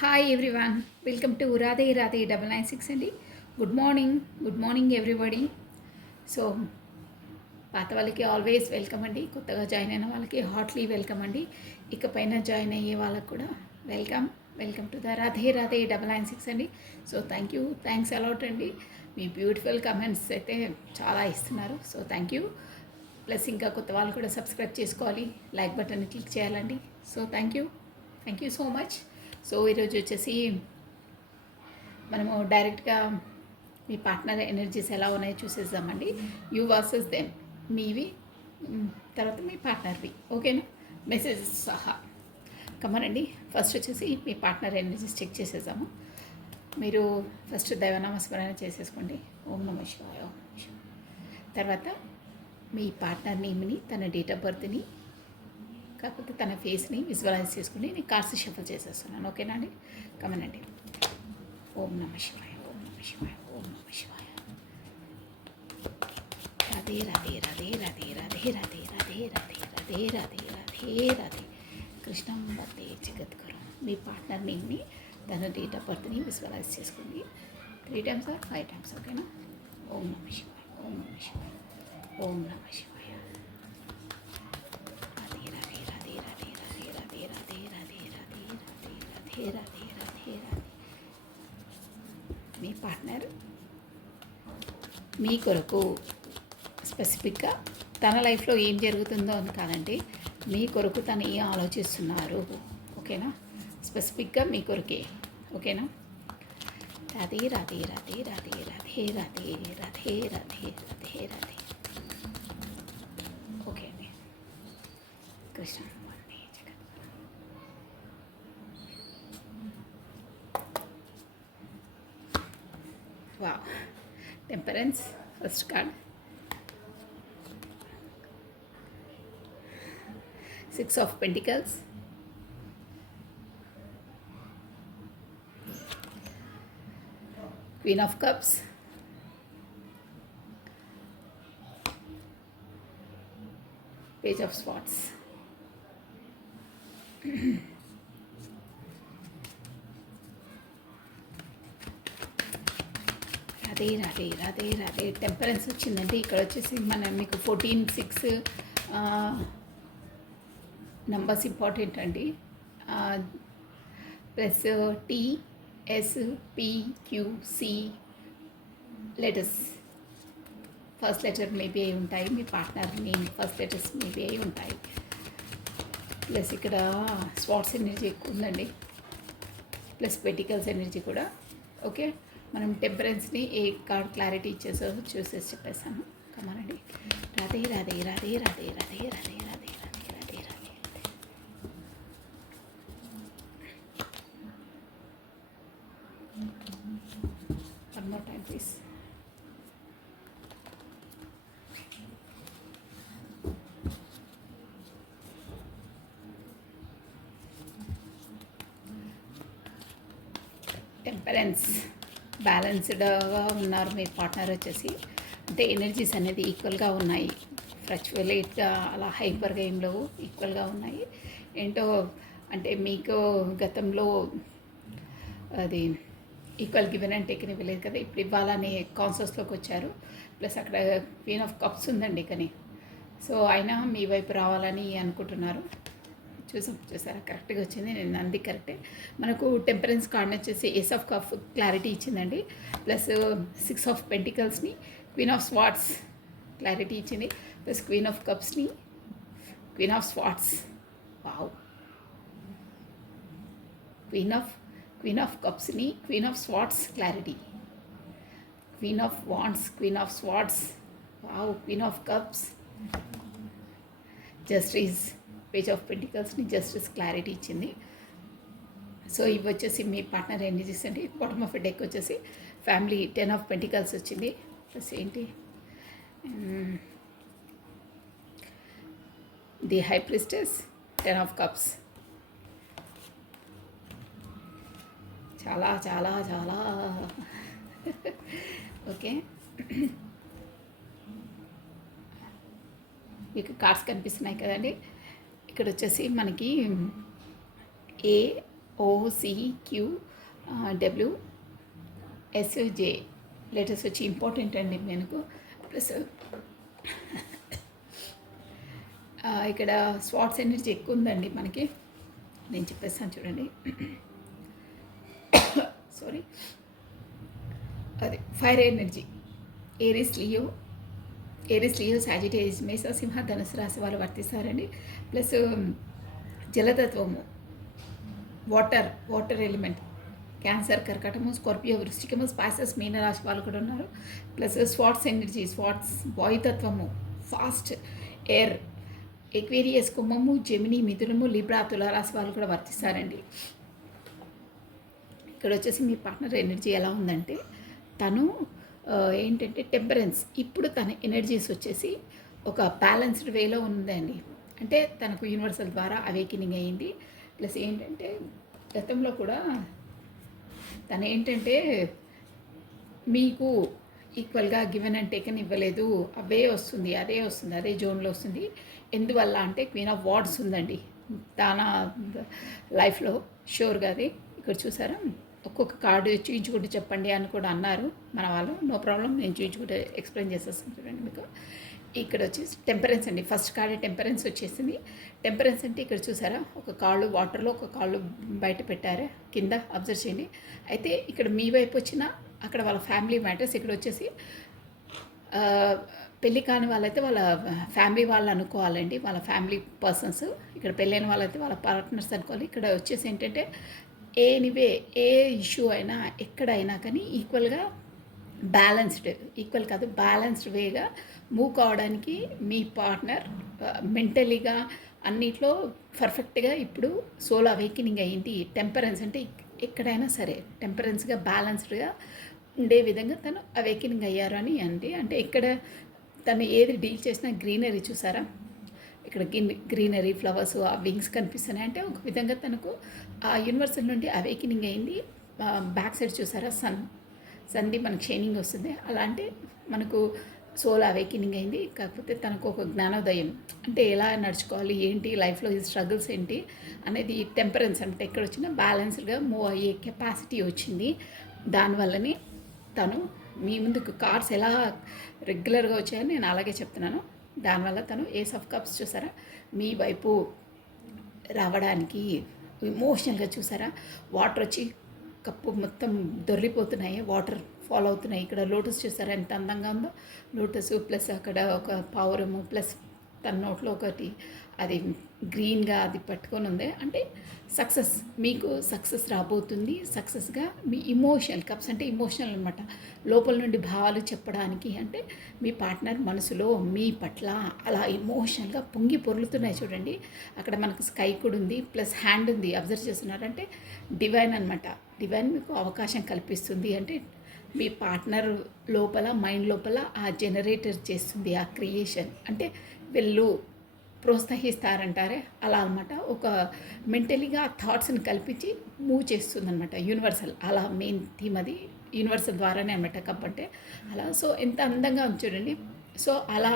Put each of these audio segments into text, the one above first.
Hi everyone, welcome to Radhe Radhe 996 అండి. Good morning everybody. So పాత వాళ్ళకి ఆల్వేస్ వెల్కమ్ అండి, కొత్తగా జాయిన్ అయిన వాళ్ళకి హార్ట్లీ వెల్కమ్ అండి, ఇకపైన జాయిన్ అయ్యే వాళ్ళకు కూడా welcome to the Radhe Radhe 996 అండి. సో థ్యాంక్స్ అలాట్ అండి. మీ బ్యూటిఫుల్ కమెంట్స్ అయితే చాలా ఇస్తున్నారు. So thank you. ప్లస్ ఇంకా కొత్త వాళ్ళు కూడా సబ్స్క్రైబ్ చేసుకోవాలి, లైక్ బటన్ క్లిక్ చేయాలండి. So thank you so much. So ఈరోజు వచ్చేసి మనము డైరెక్ట్గా మీ పార్ట్నర్ ఎనర్జీస్ ఎలా ఉన్నాయో చూసేద్దామండి. యూ వర్సెస్ దెమ్, మీవి తర్వాత మీ పార్ట్నర్వి, ఓకేనా? మెసేజెస్ సహా కమనండి. ఫస్ట్ వచ్చేసి మీ పార్ట్నర్ ఎనర్జీస్ చెక్ చేసేద్దాము. మీరు ఫస్ట్ దైవనామస్మరణ చేసేసుకోండి. ఓం నమః శివాయ, ఓం నమః శివాయ. తర్వాత మీ పార్ట్నర్ నేమ్ని, తన డేట్ ఆఫ్ బర్త్ని, కాకపోతే తన ఫేస్ని విజువలైజ్ చేసుకుని నేను కార్డ్స్ షఫల్ చేసేస్తున్నాను, ఓకేనా అండి? కమనండి. ఓం నమః శివాయ, ఓం నమః శివాయ, ఓం నమః శివాయ. రాధే రాధే రాధే రాధే రాధే రాధే రాధే రాధే రాధే రాధే రాధే రాధే కృష్ణం వందే జగద్గురు. మీ పార్ట్నర్ నేమ్ని, తన డేట్ ఆఫ్ బర్త్ని విజువలైజ్ చేసుకోండి 3 times or 5 times, ఓకేనా? ఓం నమః శివాయ, ఓం నమః శివాయ, ఓం నమః శివాయ. రాధే రాధే రాధే రాధే. మీ పార్ట్నర్ మీ కొరకు స్పెసిఫిక్గా తన లైఫ్లో ఏం జరుగుతుందో అని కాదండి, మీ కొరకు తను ఏం ఆలోచిస్తున్నారు, ఓకేనా? స్పెసిఫిక్గా మీ కొరకే, ఓకేనా? రాధే రాధే రాధే రాధే రాధే రాధే రాధే రాధే రాధే రాధే. ఓకే అండి. Krishna wow. Temperance, first card. 6 of Pentacles. Queen of Cups. Page of Swords. Radhe Radhe Radhe Radhe. Temperance వచ్చిందండి. ఇక్కడ వచ్చేసి మీకు 14, 6 నంబర్స్ ఇంపార్టెంట్ అండి. Plus TSPQC letters, first letter maybe అయి ఉంటాయి. మీ partner name first letters maybe అయి ఉంటాయి. ప్లస్ ఇక్కడ స్వాట్స్ ఎనర్జీ ఎక్కువ ఉందండి, ప్లస్ పెటికల్స్ ఎనర్జీ కూడా. ఓకే, మనం టెంపరెన్స్ని ఏ కార్డ్ క్లారిటీ ఇచ్చేసో చూసేసి చెప్పేసాను. కమానండి. Radhe Radhe Radhe Radhe Radhe Radhe Radhe Radhe Radhe Radhe. One more time please. Temperance, బ్యాలెన్స్డ్గా ఉన్నారు మీ పార్ట్నర్ వచ్చేసి. అంటే ఎనర్జీస్ అనేది ఈక్వల్గా ఉన్నాయి, ఫ్లక్చువేట్గా అలా హైపర్గా ఏం లేవు, ఈక్వల్గా ఉన్నాయి. ఏంటో అంటే మీకు గతంలో అది ఈక్వల్ గివెన్ అండ్ టేకెన్ ఇవ్వలేదు కదా, ఇప్పుడు ఇవ్వాలని కాన్షియస్లోకి వచ్చారు. ప్లస్ అక్కడ క్వీన్ ఆఫ్ కప్స్ ఉందండి, కానీ సో అయినా మీ వైపు రావాలని అనుకుంటున్నారు. చూసారా, కరెక్ట్గా వచ్చింది. నేను అంది కరెక్టే. మనకు టెంపరెన్స్ కార్డ్ వచ్చేసి ఏస్ ఆఫ్ కప్ క్లారిటీ ఇచ్చిందండి. ప్లస్ 6 ఆఫ్ పెంటికల్స్ని, క్వీన్ ఆఫ్ స్వాట్స్ క్లారిటీ ఇచ్చింది. ప్లస్ క్వీన్ ఆఫ్ కప్స్ని, queen of swords. Wow. Queen of కప్స్ని, queen of swords clarity. Queen of wands, queen of swords. Wow. Queen of cups, justice. Page of పెంటికల్స్ని justice clarity ఇచ్చింది. So ఇవి వచ్చేసి మీ partner energies అండి. Bottom of deck వచ్చేసి family 10 of pentacles వచ్చింది. Plus ఏంటి, the high priestess, 10 of cups. చాలా చాలా చాలా ఓకే. మీకు కార్డ్స్ కనిపిస్తున్నాయి కదండి. ఇక్కడ వచ్చేసి మనకి OCQWSJ లెటర్స్ వచ్చి ఇంపార్టెంట్ అండి మనకు. ప్లస్ ఇక్కడ స్వాట్స్ ఎనర్జీ ఎక్కువ ఉందండి మనకి. నేను చెప్పేస్తాను చూడండి. సారీ, అది fire energy. Aries Leo Sagittarius మేష సింహ ధనుసు రాశి వాళ్ళు వర్తిస్తారండి. ప్లస్ జలతత్వము, వాటర్ ఎలిమెంట్, క్యాన్సర్, కర్కటము, స్కార్పియో, వృశ్చికము, స్పైసెస్, మీనరాశి వాళ్ళు కూడా ఉన్నారు. ప్లస్ స్వాట్స్ ఎనర్జీ, వాయుతత్వము, ఫాస్ట్ ఎయిర్, ఎక్వేరియస్, కుంభము, జెమిని, మిథునము, లిబ్రా, తులారాశి వాళ్ళు కూడా వర్తిస్తారండి. ఇక్కడ వచ్చేసి మీ పార్ట్నర్ ఎనర్జీ ఎలా ఉందంటే, తను ఏంటంటే టెంపరెన్స్. ఇప్పుడు తన ఎనర్జీస్ వచ్చేసి ఒక బ్యాలెన్స్డ్ వేలో ఉందండి. అంటే తనకు యూనివర్సల్ ద్వారా అవేకినింగ్ అయ్యింది. ప్లస్ ఏంటంటే గతంలో కూడా తను ఏంటంటే మీకు ఈక్వల్గా గివెన్ అండ్ టేకన్ ఇవ్వలేదు. అదే జోన్లో వస్తుంది. ఎందువల్ల అంటే క్వీన్ ఆఫ్ వార్డ్స్ ఉందండి తన లైఫ్లో షూర్గా. అది ఇక్కడ చూసారా, ఒక్కొక్క కార్డు చూయించుకుంటూ చెప్పండి అని కూడా అన్నారు మన వాళ్ళు. నో ప్రాబ్లం, నేను చూయించుకుంటే ఎక్స్ప్లెయిన్ చేసేస్తాను చూడండి మీకు. ఇక్కడ వచ్చేసి టెంపరెన్స్ అండి. ఫస్ట్ కార్డు టెంపరెన్స్ వచ్చేసింది. టెంపరెన్స్ అంటే ఇక్కడ చూసారా, ఒక కాళ్ళు వాటర్లో, ఒక కాళ్ళు బయట పెట్టారు కింద, అబ్జర్వ్ చేయండి. అయితే ఇక్కడ మీ వైపు వచ్చిన అక్కడ వాళ్ళ ఫ్యామిలీ మ్యాటర్స్. ఇక్కడ వచ్చేసి పెళ్ళి కాని వాళ్ళైతే వాళ్ళ ఫ్యామిలీ వాళ్ళు అనుకోవాలండి, వాళ్ళ ఫ్యామిలీ పర్సన్స్. ఇక్కడ పెళ్ళైన వాళ్ళైతే వాళ్ళ పార్ట్నర్స్ అనుకోవాలి. ఇక్కడ వచ్చేసి ఏంటంటే ఎనీవే ఏ ఇష్యూ అయినా ఎక్కడైనా కానీ బ్యాలెన్స్డ్ వేగా మూవ్ కావడానికి మీ పార్ట్నర్ మెంటలీగా అన్నిట్లో పర్ఫెక్ట్గా ఇప్పుడు సోల్ అవేకినింగ్ అయ్యింది. టెంపరెన్స్ అంటే ఎక్కడైనా సరే టెంపరెన్స్గా బ్యాలెన్స్డ్గా ఉండే విధంగా తను అవేకినింగ్ అయ్యారు అని అండి. అంటే ఇక్కడ తను ఏది డీల్ చేసినా గ్రీనరీ చూసారా, ఇక్కడ గ్రీనరీ, ఫ్లవర్స్, ఆ వింగ్స్ కనిపిస్తున్నాయి. అంటే ఒక విధంగా తనకు ఆ యూనివర్సల్ నుండి అవేకినింగ్ అయింది. బ్యాక్ సైడ్ చూసారా, సన్ది మనకు షైనింగ్ వస్తుంది. అలా అంటే మనకు సోల్ అవేకినింగ్ అయింది. కాకపోతే తనకు ఒక జ్ఞానోదయం, అంటే ఎలా నడుచుకోవాలి, ఏంటి లైఫ్లో ఈ స్ట్రగుల్స్ ఏంటి అనేది టెంపరెన్స్ అంటే ఇక్కడ వచ్చిన బ్యాలెన్స్డ్గా మూవ్ అయ్యే కెపాసిటీ వచ్చింది. దానివల్లనే తను మీ ముందుకు కార్డ్స్ ఎలా రెగ్యులర్గా వచ్చాయని నేను అలాగే చెప్తున్నాను. దానివల్ల తను ఏస్ ఆఫ్ కప్స్ చూసారా మీ వైపు రావడానికి ఎమోషనల్గా చూసారా, వాటర్ వచ్చి కప్పు మొత్తం దొర్లిపోతున్నాయి, వాటర్ ఫాలో అవుతున్నాయి. ఇక్కడ లోటస్ చూసారా ఎంత అందంగా ఉందో, లోటస్ ప్లస్ అక్కడ ఒక పావురము, ప్లస్ తన నోట్లో ఒకటి అది గ్రీన్గా అది పట్టుకొని ఉంది. అంటే మీకు సక్సెస్ రాబోతుంది. సక్సెస్గా మీ ఇమోషనల్ కప్స్ అంటే ఇమోషనల్ అనమాట, లోపల నుండి భావాలు చెప్పడానికి. అంటే మీ పార్ట్నర్ మనసులో మీ పట్ల అలా ఇమోషనల్గా పొంగి పొర్లుతున్నాయి చూడండి. అక్కడ మనకు స్కై కూడా ఉంది, ప్లస్ హ్యాండ్ ఉంది, అబ్జర్వ్ చేస్తున్నారంటే డివైన్ అనమాట. డివైన్ మీకు అవకాశం కల్పిస్తుంది. అంటే మీ పార్ట్నర్ లోపల, మైండ్ లోపల ఆ జనరేటర్ చేస్తుంది ఆ క్రియేషన్. అంటే వీళ్ళు ప్రోత్సహిస్తారంటారే అలా అనమాట. ఒక మెంటలీగా థాట్స్ని కల్పించి మూవ్ చేస్తుందన్నమాట యూనివర్సల్. అలా మెయిన్ థీమ్ అది యూనివర్సల్ ద్వారానే అనమాట కప్ అలా. సో ఎంత అందంగా ఉంది చూడండి. సో అలా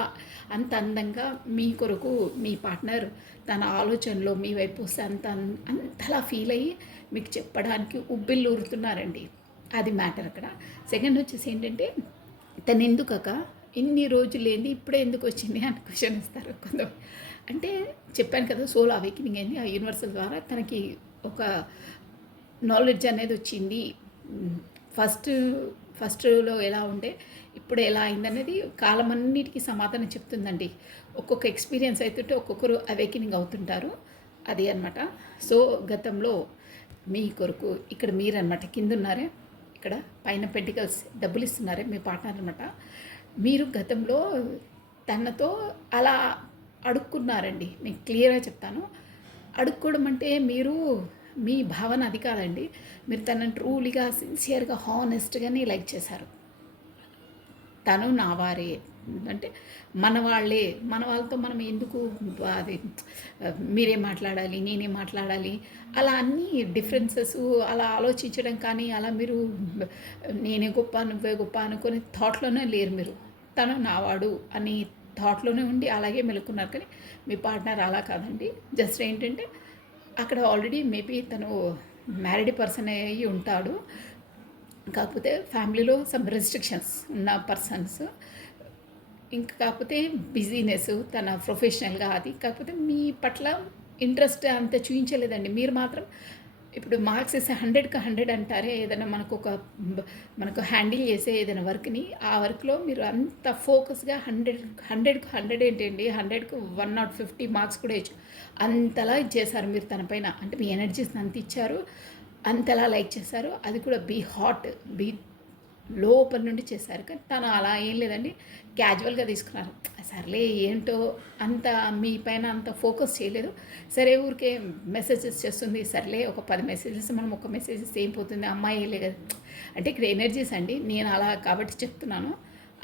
అంత అందంగా మీ కొరకు మీ పార్ట్నర్ తన ఆలోచనలో మీ వైపు వస్తే అంతలా ఫీల్ అయ్యి మీకు చెప్పడానికి ఉబ్బిల్లూరుతున్నారండి. అది మ్యాటర్ అక్కడ. సెకండ్ వచ్చేసి ఏంటంటే తను ఎందుకక ఇన్ని రోజులు ఏంది ఇప్పుడే ఎందుకు వచ్చింది అని క్వశ్చన్ ఇస్తారు కొందరు. అంటే చెప్పాను కదా, సోల్ అవేకినింగ్ అయింది ఆ యూనివర్సల్ ద్వారా. తనకి ఒక నాలెడ్జ్ అనేది వచ్చింది. ఫస్ట్లో ఎలా ఉంటే ఇప్పుడు ఎలా అయిందనేది కాలం అన్నిటికీ సమాధానం చెప్తుందండి. ఒక్కొక్క ఎక్స్పీరియన్స్ అవుతుంటే ఒక్కొక్కరు అవేకినింగ్ అవుతుంటారు. అది అనమాట. సో గతంలో మీ కొరకు ఇక్కడ మీరనమాట కింద ఉన్నారే, ఇక్కడ పైన పెంటికల్స్ డబ్బులు ఇస్తున్నారే మీ పార్ట్నర్ అనమాట. మీరు గతంలో తనతో అలా అడుక్కున్నారండి. నేను క్లియర్గా చెప్తాను. అడుక్కోవడం అంటే మీరు మీ భావన అది కాదండి. మీరు తనని ట్రూలీగా సిన్సియర్గా హానెస్ట్గానే లైక్ చేశారు. తను నా వారే అంటే మన వాళ్ళతో మనం ఎందుకు అది మీరే మాట్లాడాలి, నేనే మాట్లాడాలి, అలా అన్నీ డిఫరెన్సెస్ అలా ఆలోచించడం కానీ, అలా మీరు నేనే గొప్ప నువ్వే గొప్ప అనుకునే థాట్లోనే లేరు మీరు. తను నావాడు అని థాట్లోనే ఉండి అలాగే మెలుకున్నారు. కానీ మీ పార్ట్నర్ అలా కాదండి. జస్ట్ ఏంటంటే అక్కడ ఆల్రెడీ మేబీ తను మ్యారీడ్ పర్సన్ అయ్యి ఉంటాడు. కాకపోతే ఫ్యామిలీలో సమ్ రెస్ట్రిక్షన్స్ ఉన్న పర్సన్స్. ఇంకా కాకపోతే బిజీనెస్ తన ప్రొఫెషనల్గా అది. కాకపోతే మీ పట్ల ఇంట్రెస్ట్ అంత చూయించలేదండి. మీరు మాత్రం ఇప్పుడు మార్క్స్ ఇస్తే 100కి 100 అంటారే, ఏదైనా మనకు హ్యాండిల్ చేసే ఏదైనా వర్క్ని, ఆ వర్క్లో మీరు అంత ఫోకస్గా 100కి 100 ఏంటండి, 100కి 150 మార్క్స్ కూడా ఇచ్చు అంతలా ఇచ్చేసారు మీరు తన పైన. అంటే మీ ఎనర్జీస్ని అంత ఇచ్చారు, అంతలా లైక్ చేశారు. అది కూడా బీ హాట్, బీ లోపల నుండి చేశారు. కానీ తను అలా ఏం లేదండి, క్యాజువల్గా తీసుకున్నారు. సర్లే ఏంటో అంత మీ పైన అంత ఫోకస్ చేయలేదు. సరే ఊరికే మెసేజెస్ చేస్తుంది, సర్లే ఒక 10 మెసేజెస్ మనం ఒక మెసేజెస్ ఏం పోతుంది, అమ్మాయిలే కదా. అంటే ఇక్కడ ఎనర్జీస్ అండి, నేను అలా కాబట్టి చెప్తున్నాను.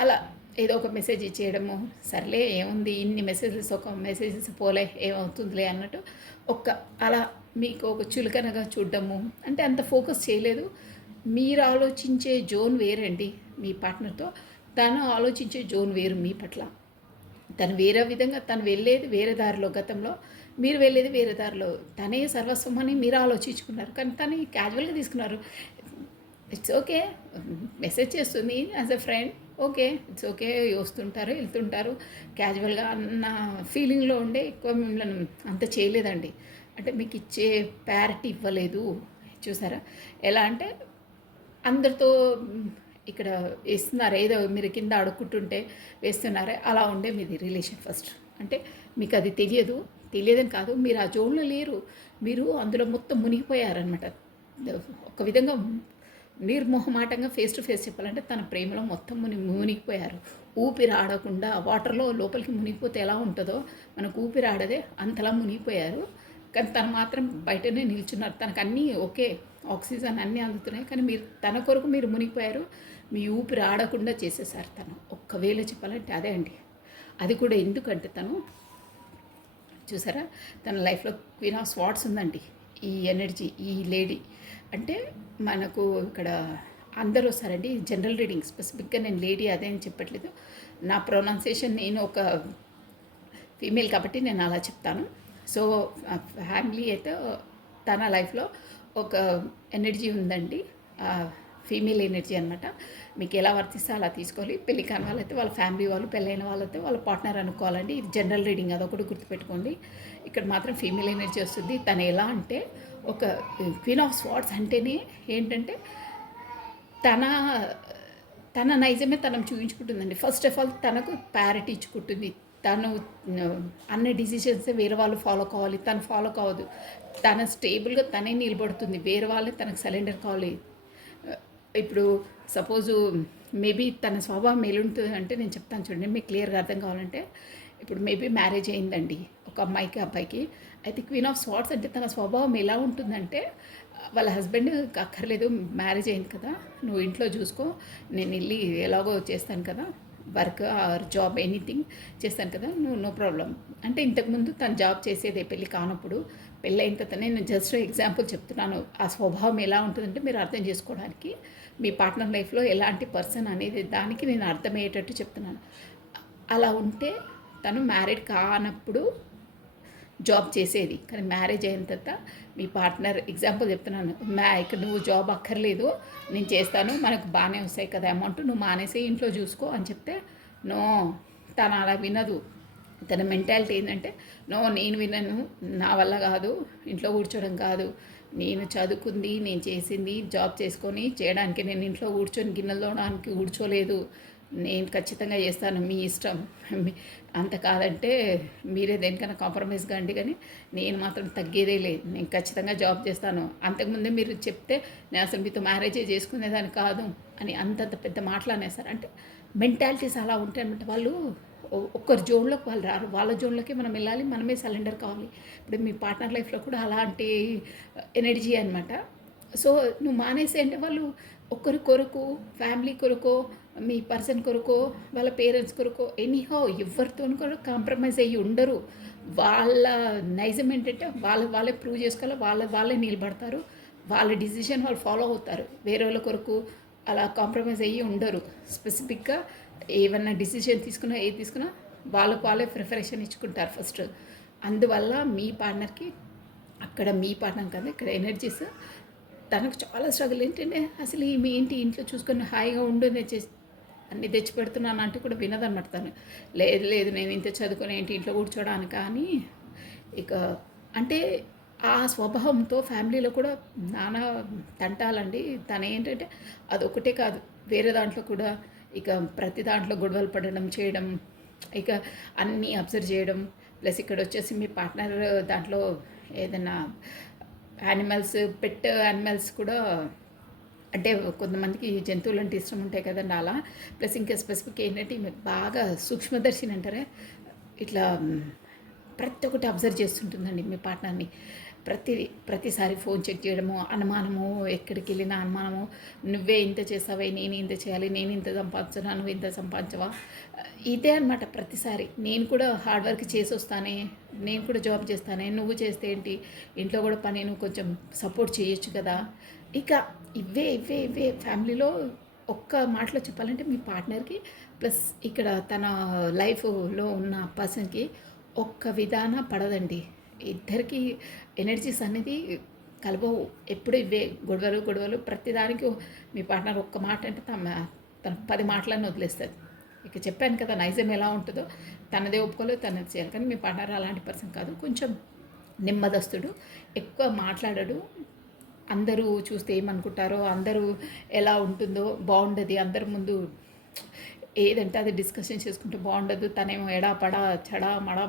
అలా ఏదో ఒక మెసేజ్ ఇచ్చేయడము, సర్లే ఏముంది ఇన్ని మెసేజెస్, ఒక మెసేజెస్ పోలే ఏమవుతుందిలే అన్నట్టు అలా మీకు ఒక చులకనగా చూడడము. అంటే అంత ఫోకస్ చేయలేదు. మీరు ఆలోచించే జోన్ వేరండి మీ పార్ట్నర్తో, తను ఆలోచించే జోన్ వేరు మీ పట్ల. తను వేరే విధంగా, తను వెళ్ళేది వేరే దారిలో గతంలో, మీరు వెళ్ళేది వేరే దారిలో. తనే సర్వస్వం అని మీరు ఆలోచించుకున్నారు, కానీ తను క్యాజువల్గా తీసుకున్నారు. ఇట్స్ ఓకే, మెసేజ్ చేస్తుంది as a friend, okay it's okay, వస్తుంటారు వెళ్తుంటారు క్యాజువల్గా అన్న ఫీలింగ్లో ఉండే ఎక్కువ మిమ్మల్ని అంత చేయలేదండి. అంటే మీకు ఇచ్చే ప్యారిటీ ఇవ్వలేదు. చూసారా ఎలా అంటే అందరితో ఇక్కడ వేస్తున్నారు, ఏదో మీరు కింద అడుక్కుంటుంటే వేస్తున్నారే అలా ఉండే మీది రిలేషన్ ఫస్ట్. అంటే మీకు అది తెలియదని కాదు, మీరు ఆ జోన్లో లేరు, మీరు అందులో మొత్తం మునిగిపోయారనమాట. ఒక విధంగా నిర్మోహమాటంగా ఫేస్ టు ఫేస్ చెప్పాలంటే తన ప్రేమలో మొత్తం మునిగిపోయారు. ఊపిరి ఆడకుండా వాటర్లో లోపలికి మునిగిపోతే ఎలా ఉంటుందో మనకు ఊపిరి ఆడదే అంతలా మునిగిపోయారు. కానీ తను మాత్రం బయటనే నిల్చున్నారు. తనకు అన్నీ ఓకే, ఆక్సిజన్ అన్నీ అందుతున్నాయి, కానీ మీరు తన కొరకు మీరు మునిగిపోయారు. మీ ఊపిరి ఆడకుండా చేసేసారు తను. ఒక్కవేళ చెప్పాలంటే అదే అండి. అది కూడా ఎందుకంటే తను చూసారా, తన లైఫ్లో క్వీన్ ఆఫ్ స్వార్డ్స్ ఉందండి. ఈ ఎనర్జీ, ఈ లేడీ అంటే మనకు ఇక్కడ అందరూ వస్తారండి. జనరల్ రీడింగ్ స్పెసిఫిక్గా నేను లేడీ అదే అని చెప్పట్లేదు. నా ప్రొనౌన్సియేషన్, నేను ఒక ఫీమేల్ కాబట్టి నేను అలా చెప్తాను. సో ఫ్యామిలీ అయితే తన లైఫ్లో ఒక ఎనర్జీ ఉందండి, ఫీమేల్ ఎనర్జీ అనమాట. మీకు ఎలా వర్తిస్తే అలా తీసుకోవాలి. పెళ్ళి కాని వాళ్ళైతే వాళ్ళ ఫ్యామిలీ వాళ్ళు, పెళ్ళైన వాళ్ళైతే వాళ్ళ పార్ట్నర్ అనుకోవాలండి. ఇది జనరల్ రీడింగ్, అదొకటి గుర్తుపెట్టుకోండి. ఇక్కడ మాత్రం ఫీమేల్ ఎనర్జీ వస్తుంది. తను ఎలా అంటే ఒక క్వీన్ ఆఫ్ స్వార్డ్స్ అంటేనే ఏంటంటే తన తన నైజమే తనను చూపించుకుంటుందండి. ఫస్ట్ ఆఫ్ ఆల్ తనకు ప్యారిటీ ఇచ్చుకుంటుంది. తను అన్న డిసిషన్స్ వేరే వాళ్ళు ఫాలో కావాలి, తను ఫాలో కావద్దు. తన స్టేబుల్గా తనే నిలబడుతుంది, వేరే వాళ్ళే తనకు సరెండర్ కావాలి. ఇప్పుడు సపోజు మేబీ తన స్వభావం ఎలుంటుంది అంటే నేను చెప్తాను చూడండి, మీకు క్లియర్గా అర్థం కావాలంటే. ఇప్పుడు మేబీ మ్యారేజ్ అయిందండి ఒక అమ్మాయికి అబ్బాయికి. అయితే క్వీన్ ఆఫ్ స్వార్డ్స్ అంటే తన స్వభావం ఎలా ఉంటుందంటే, వాళ్ళ హస్బెండ్ అక్కర్లేదు, మ్యారేజ్ అయింది కదా, నువ్వు ఇంట్లో చూసుకో, నేను వెళ్ళి ఎలాగో చేస్తాను కదా, వర్క్ ఆర్ జాబ్ ఎనీథింగ్ చేస్తాను కదా, నువ్వు నో ప్రాబ్లం అంటే. ఇంతకుముందు తను జాబ్ చేసేదే పెళ్ళి కానప్పుడు. పెళ్ళి అయిన తర్వాత నేను జస్ట్ ఎగ్జాంపుల్ చెప్తున్నాను, ఆ స్వభావం ఎలా ఉంటుందంటే మీరు అర్థం చేసుకోవడానికి. మీ పార్ట్నర్ లైఫ్లో ఎలాంటి పర్సన్ అనేది దానికి నేను అర్థమయ్యేటట్టు చెప్తున్నాను. అలా ఉంటే తను మ్యారీడ్ కానప్పుడు జాబ్ చేసేది, కానీ మ్యారేజ్ అయిన తర్వాత మీ పార్ట్నర్, ఎగ్జాంపుల్ చెప్తున్నాను, ఇక్కడ నువ్వు జాబ్ అక్కర్లేదు నేను చేస్తాను, మనకు బాగానే వస్తాయి కదా అమౌంట్, నువ్వు మానేసి ఇంట్లో చూసుకో అని చెప్తే నో, తను అలా వినదు. తన మెంటాలిటీ ఏంటంటే నో, నేను వినను, నా వల్ల కాదు, ఇంట్లో కూర్చోవడం కాదు, నేను చదువుకుంది, నేను చేసింది, జాబ్ చేసుకొని చేయడానికి, నేను ఇంట్లో కూర్చొని గిన్నెలు తోమడానికి కూర్చోలేదు, నేను ఖచ్చితంగా చేస్తాను, మీ ఇష్టం, అంత కాదంటే మీరే దేనికైనా కాంప్రమైజ్ కాండి, కానీ నేను మాత్రం తగ్గేదే లేదు, నేను ఖచ్చితంగా జాబ్ చేస్తాను. అంతకుముందే మీరు చెప్తే నేను అసలు మీతో మ్యారేజే చేసుకునేదాన్ని కాదు అని అంతంత పెద్ద మాటలు అనేసారు. అంటే మెంటాలిటీస్ అలా ఉంటాయి అనమాట. వాళ్ళు ఒక్కరి జోన్లోకి వాళ్ళు రారు, వాళ్ళ జోన్లోకి మనం వెళ్ళాలి, మనమే సరెండర్ కావాలి. ఇప్పుడు మీ పార్ట్నర్ లైఫ్లో కూడా అలాంటి ఎనర్జీ అనమాట. సో నువ్వు మానేసి అంటే వాళ్ళు ఒకరి కొరకు, ఫ్యామిలీ కొరకు, మీ పర్సన్ కొరకు, వాళ్ళ పేరెంట్స్ కొరకు, ఎనీహౌ ఎవరితో కూడా కాంప్రమైజ్ అయ్యి ఉండరు. వాళ్ళ నైజం ఏంటంటే వాళ్ళే ప్రూవ్ చేసుకోవాలి, వాళ్ళే నిలబడతారు, వాళ్ళ డిసిషన్ వాళ్ళు ఫాలో అవుతారు. వేరే వాళ్ళ కొరకు అలా కాంప్రమైజ్ అయ్యి ఉండరు. స్పెసిఫిక్గా ఏమన్నా డిసిషన్ తీసుకున్నా, ఏది తీసుకున్నా వాళ్ళే ప్రిఫరేషన్ ఇచ్చుకుంటారు ఫస్ట్. అందువల్ల మీ పార్ట్నర్కి, అక్కడ మీ పార్ట్నర్ కదా, ఇక్కడ ఎనర్జీస్ తనకు చాలా స్ట్రగుల్ ఏంటంటే అసలు ఈమె ఏంటి ఇంట్లో చూసుకొని హాయిగా ఉండు నేను అన్ని తెచ్చి పెడుతున్నాను అంటే కూడా వినదనమాట తను. లేదు లేదు నేను ఇంత చదువుకొని ఏంటి ఇంట్లో కూర్చోడానికి అని ఇక అంటే ఆ స్వభావంతో ఫ్యామిలీలో కూడా నానా తంటాలండి. తనేంటంటే అదొకటే కాదు, వేరే దాంట్లో కూడా ఇక ప్రతి దాంట్లో గొడవలు పడడం చేయడం, ఇక అన్నీ అబ్జర్వ్ చేయడం. ప్లస్ ఇక్కడ వచ్చేసి మీ పార్ట్నర్ దాంట్లో ఏదైనా యానిమల్స్, పెట్ యానిమల్స్ కూడా అంటే కొంతమందికి జంతువులు అంటే ఇష్టం ఉంటాయి కదండి అలా. ప్లస్ ఇంకా స్పెసిఫిక్ ఏంటంటే ఈమె బాగా సూక్ష్మదర్శిని అంటారే, ఇట్లా ప్రతి ఒక్కటి అబ్జర్వ్ చేస్తుంటుందండి మీ పార్ట్నర్ని. ప్రతిసారి ఫోన్ చెక్ చేయడము, అనుమానము, ఎక్కడికి వెళ్ళినా అనుమానము, నువ్వే ఇంత చేసావే, నేను ఇంత చేయాలి, నేను ఇంత సంపాదించనా, నువ్వు ఇంత సంపాదించవా, ఇదే అనమాట ప్రతిసారి. నేను కూడా హార్డ్ వర్క్ చేసి వస్తానే, నేను కూడా జాబ్ చేస్తానే, నువ్వు చేస్తే ఏంటి, ఇంట్లో కూడా పని నువ్వు కొంచెం సపోర్ట్ చేయొచ్చు కదా. ఇక ఇవే ఇవే ఇవే ఫ్యామిలీలో ఒక్క మాటలో చెప్పాలంటే మీ పార్ట్నర్కి ప్లస్ ఇక్కడ తన లైఫ్లో ఉన్న పర్సన్కి ఒక్క విధాన పడదండి. ఇద్దరికి ఎనర్జీస్ అనేది కలవవు. ఎప్పుడు ఇవే గొడవలు గొడవలు ప్రతిదానికి. మీ పార్ట్నర్ ఒక్క మాట అంటే తన 10 మాటలను వదిలేస్తుంది. ఇక చెప్పాను కదా నైజం ఎలా ఉంటుందో, తనదే ఒప్పుకోలేదు తనది చేయాలి. కానీ మీ పార్ట్నర్ అలాంటి పర్సన్ కాదు, కొంచెం నెమ్మదస్తుడు, ఎక్కువ మాట్లాడడు. అందరూ చూస్తే ఏమనుకుంటారో, అందరూ ఎలా ఉంటుందో బాగుండదు, అందరి ముందు ఏదంటే అది డిస్కషన్ చేసుకుంటే బాగుండదు, తనేమో ఎడాపడా చడా మడా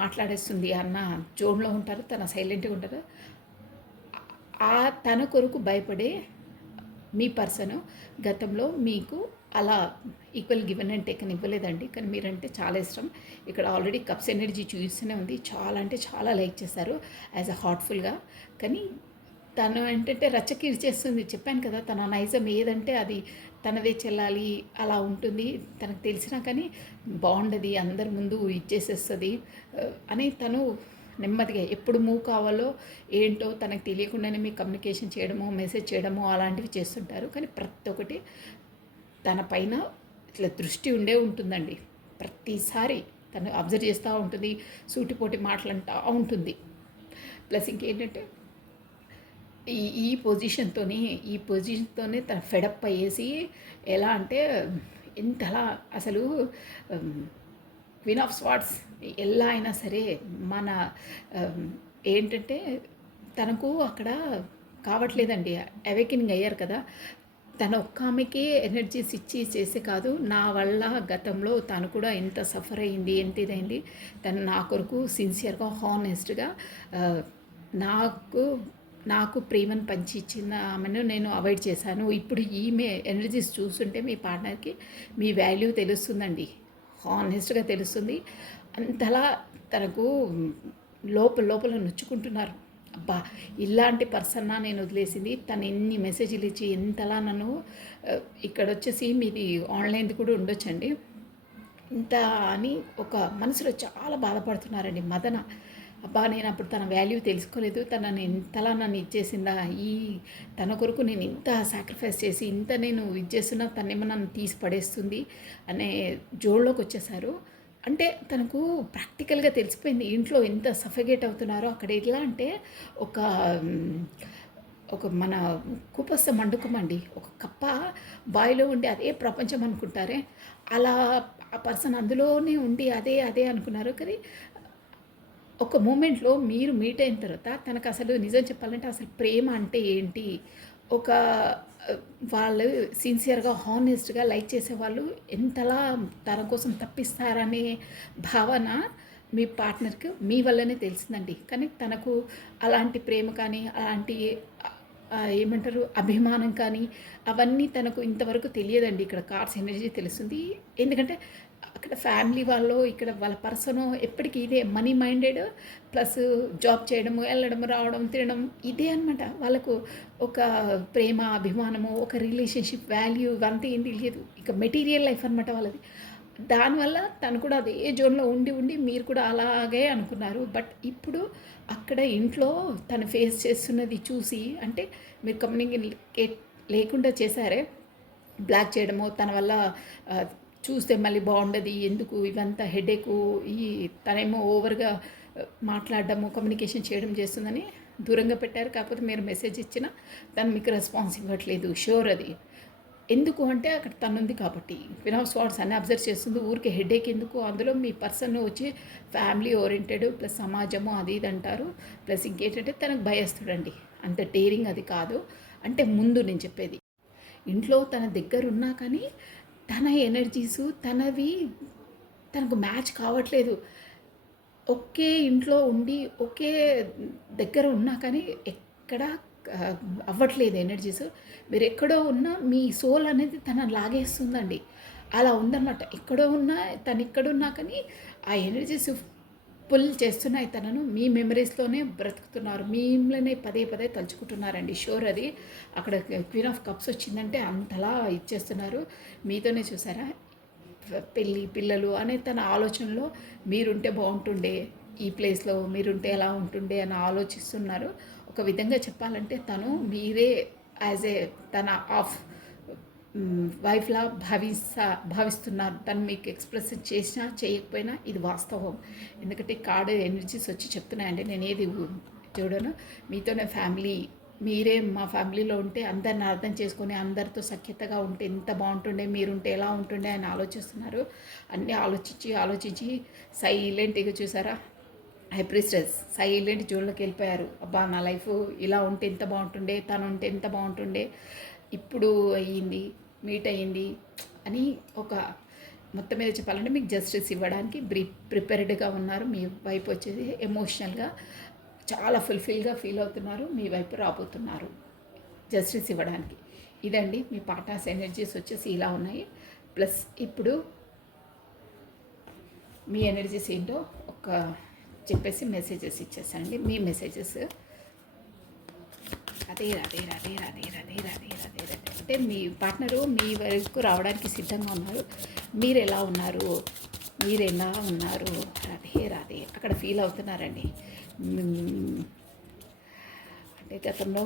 మాట్లాడేస్తుంది అన్న జోన్లో ఉంటారు, తన సైలెంట్గా ఉంటారు. ఆ తన కొరకు భయపడే మీ పర్సన్ గతంలో మీకు అలా ఈక్వల్ గివెన్ అండ్ టేకన్ ఇవ్వలేదండి. కానీ మీరంటే చాలా ఇష్టం. ఇక్కడ ఆల్రెడీ కప్స్ ఎనర్జీ చూస్తూనే ఉంది, చాలా అంటే చాలా లైక్ చేశారు యాజ్ అ హార్ట్ఫుల్గా. కానీ తను ఏంటంటే రచ్చకీర్చేస్తుంది. చెప్పాను కదా తన నైజం ఏదంటే అది తనదే చెల్లాలి అలా ఉంటుంది. తనకు తెలిసినా కానీ బాగుండదు, అందరి ముందు ఇచ్చేసేస్తుంది అని తను నెమ్మదిగా ఎప్పుడు మూవ్ కావాలో ఏంటో తనకు తెలియకుండానే మీకు కమ్యూనికేషన్ చేయడమో, మెసేజ్ చేయడమో అలాంటివి చేస్తుంటారు. కానీ ప్రతి ఒక్కటి తన పైన ఇట్లా దృష్టి ఉండే ఉంటుందండి. ప్రతిసారి తను అబ్జర్వ్ చేస్తూ ఉంటుంది, సూటిపోటి మాటలంటూ ఉంటుంది. ప్లస్ ఇంకేంటంటే ఈ పొజిషన్తోనే తన ఫెడప్ అయ్యేసి ఎలా అంటే ఎంతలా అసలు క్వీన్ ఆఫ్ స్వార్డ్స్ ఎలా అయినా సరే మన ఏంటంటే తనకు అక్కడ కావట్లేదండి. అవేకెనింగ్ అయ్యారు కదా, తన ఒక్క ఆమెకి ఎనర్జీస్ ఇచ్చి చేసే కాదు, నా వల్ల గతంలో తను కూడా ఎంత సఫర్ అయింది, ఎంత ఇదైంది. తను నా కొరకు సిన్సియర్గా హానెస్ట్గా నాకు ప్రేమను పంచి ఇచ్చిన ఆమెను నేను అవాయిడ్ చేశాను. ఇప్పుడు ఈమె ఎనర్జీస్ చూస్తుంటే మీ పార్ట్నర్కి మీ వాల్యూ తెలుస్తుందండి, హానెస్ట్గా తెలుస్తుంది. అంతలా తనకు లోపల నొచ్చుకుంటున్నారు. అబ్బా ఇలాంటి పర్సన్నా నేను వదిలేసింది, తను ఎన్ని మెసేజ్లు ఇచ్చి ఎంతలా నన్ను ఇక్కడ వచ్చేసి మీది ఆన్లైన్ది కూడా ఉండొచ్చండి, ఇంత అని ఒక మనసులో చాలా బాధపడుతున్నారండి మదన. అబ్బా నేను అప్పుడు తన వాల్యూ తెలుసుకోలేదు, తనని ఇంతలా నన్ను ఇచ్చేసిందా, తన కొరకు నేను ఇంత సాక్రిఫైస్ చేసి ఇంత నేను ఇచ్చేస్తున్నా తనేమో నన్ను తీసి పడేస్తుంది అనే జోడ్లోకి వచ్చేసారు. అంటే తనకు ప్రాక్టికల్గా తెలిసిపోయింది ఇంట్లో ఎంత సఫికేట్ అవుతున్నారో. అక్కడ ఎట్లా అంటే ఒక మన కుపస్థ మండుకమండి, ఒక కప్ప బావిలో ఉండి అదే ప్రపంచం అనుకుంటారే, అలా ఆ పర్సన్ అందులోనే ఉండి అదే అనుకున్నారు. కానీ ఒక మూమెంట్లో మీరు మీట్ అయిన తర్వాత తనకు అసలు నిజం చెప్పాలంటే అసలు ప్రేమ అంటే ఏంటి, ఒక వాళ్ళు సిన్సియర్గా హానెస్ట్గా లైక్ చేసేవాళ్ళు ఎంతలా తన కోసం తప్పిస్తారనే భావన మీ పార్ట్నర్కి మీ వల్లనే తెలిసిందండి. కానీ తనకు అలాంటి ప్రేమ కానీ అలాంటి ఏమంటారు అభిమానం కానీ అవన్నీ తనకు ఇంతవరకు తెలియదండి. ఇక్కడ కార్డ్స్ ఎనర్జీ తెలుస్తుంది. ఎందుకంటే అక్కడ ఫ్యామిలీ వాళ్ళు, ఇక్కడ వాళ్ళ పర్సన్ ఎప్పటికీ ఇదే మనీ మైండెడ్, ప్లస్ జాబ్ చేయడము, వెళ్ళడము, రావడం, తినడం, ఇదే అనమాట వాళ్ళకు. ఒక ప్రేమ అభిమానము, ఒక రిలేషన్షిప్ వాల్యూ ఇవంతా ఏం తెలియదు. ఇక మెటీరియల్ లైఫ్ అనమాట వాళ్ళది. దానివల్ల తను కూడా అదే జోన్లో ఉండి మీరు కూడా అలాగే అనుకున్నారు. బట్ ఇప్పుడు అక్కడ ఇంట్లో తను ఫేస్ చేస్తున్నది చూసి, అంటే మీరు కమ్యూనికేట్ లేకుండా చేశారే, బ్లాక్ చేయడము, తన వల్ల చూస్తే మళ్ళీ బాగుండదు, ఎందుకు ఇవంతా హెడేకు, తనేమో ఓవర్గా మాట్లాడడము, కమ్యూనికేషన్ చేయడం చేస్తుందని దూరంగా పెట్టారు. కాకపోతే మీరు మెసేజ్ ఇచ్చినా తను మీకు రెస్పాన్స్ ఇవ్వట్లేదు. షూర్ అది. ఎందుకు అంటే అక్కడ తనుంది కాబట్టి. క్వీన్ ఆఫ్ స్వార్డ్స్ అన్నీ అబ్జర్వ్ చేస్తుంది. ఊరికే హెడేక్ ఎందుకు, అందులో మీ పర్సన్ వచ్చి ఫ్యామిలీ ఓరియంటెడ్ ప్లస్ సమాజము అది ఇది అంటారు. ప్లస్ ఇంకేంటంటే తనకు భయస్తుడండి. అంత డేరింగ్ అది కాదు. అంటే ముందు నేను చెప్పేది, ఇంట్లో తన దగ్గర ఉన్నా కానీ తన ఎనర్జీసు తనవి తనకు మ్యాచ్ కావట్లేదు. ఒకే ఇంట్లో ఉండి ఒకే దగ్గర ఉన్నా కానీ ఎక్కడ అవ్వట్లేదు ఎనర్జీస్. మీరు ఎక్కడో ఉన్నా మీ సోల్ అనేది తనని లాగేస్తుందండి. అలా ఉందన్నమాట. ఎక్కడో ఉన్నా తను ఇక్కడున్నా కానీ ఆ ఎనర్జీస్ పుల్ చేస్తున్నాయి తనను. మీ మెమరీస్లోనే బ్రతుకుతున్నారు, మిమ్మల్ని పదే పదే తలుచుకుంటున్నారండి. షూర్ అది. అక్కడ క్వీన్ ఆఫ్ కప్స్ వచ్చిందంటే అంతలా ఇచ్చేస్తున్నారు. మీతోనే చూసారా, పెళ్ళి పిల్లలు అనే తన ఆలోచనలో మీరుంటే బాగుంటుండే, ఈ ప్లేస్లో మీరుంటే ఎలా ఉంటుండే అని ఆలోచిస్తున్నారు. ఒక విధంగా చెప్పాలంటే తను మీరే యాజ్ ఏ తన ఆఫ్ వైఫ్లా భావిస్తున్నారు. తను మీకు ఎక్స్ప్రెస్ చేసినా చేయకపోయినా ఇది వాస్తవం. ఎందుకంటే కార్డు ఎనర్జీస్ వచ్చి చెప్తున్నాయండి. నేను ఏది చూడను. మీతోనే ఫ్యామిలీ, మీరే మా ఫ్యామిలీలో ఉంటే అందరిని అర్థం చేసుకొని అందరితో సఖ్యతగా ఉంటే ఎంత బాగుంటుండే, మీరుంటే ఎలా ఉంటుండే అని ఆలోచిస్తున్నారు. అన్నీ ఆలోచించి సైలెంట్గా చూసారా, హైప్రిస్టెస్ సైలెంట్ జోన్లోకి వెళ్ళిపోయారు. అబ్బా నా లైఫ్ ఇలా ఉంటే ఎంత బాగుంటుండే, తను ఉంటే ఎంత బాగుంటుండే, ఇప్పుడు అయ్యింది మీట్ అయ్యింది అని ఒక మొత్తం మీద చెప్పాలంటే మీకు జస్టిస్ ఇవ్వడానికి ప్రిపేర్డ్గా ఉన్నారు. మీ వైపు వచ్చేది ఎమోషనల్గా చాలా ఫుల్ఫిల్గా ఫీల్ అవుతున్నారు. మీ వైపు రాబోతున్నారు జస్టిస్ ఇవ్వడానికి. ఇదండి మీ పార్ట్నర్స్ ఎనర్జీస్ వచ్చేసి ఇలా ఉన్నాయి. ప్లస్ ఇప్పుడు మీ ఎనర్జీస్ ఏంటో ఒక చెప్పేసి మెసేజెస్ ఇచ్చేసానండి. మీ మెసేజెస్ అదే అంటే మీ పార్ట్నరు మీ వరకు రావడానికి సిద్ధంగా ఉన్నారు. మీరు ఎలా ఉన్నారు, రాధే అక్కడ ఫీల్ అవుతున్నారండి. అంటే గతంలో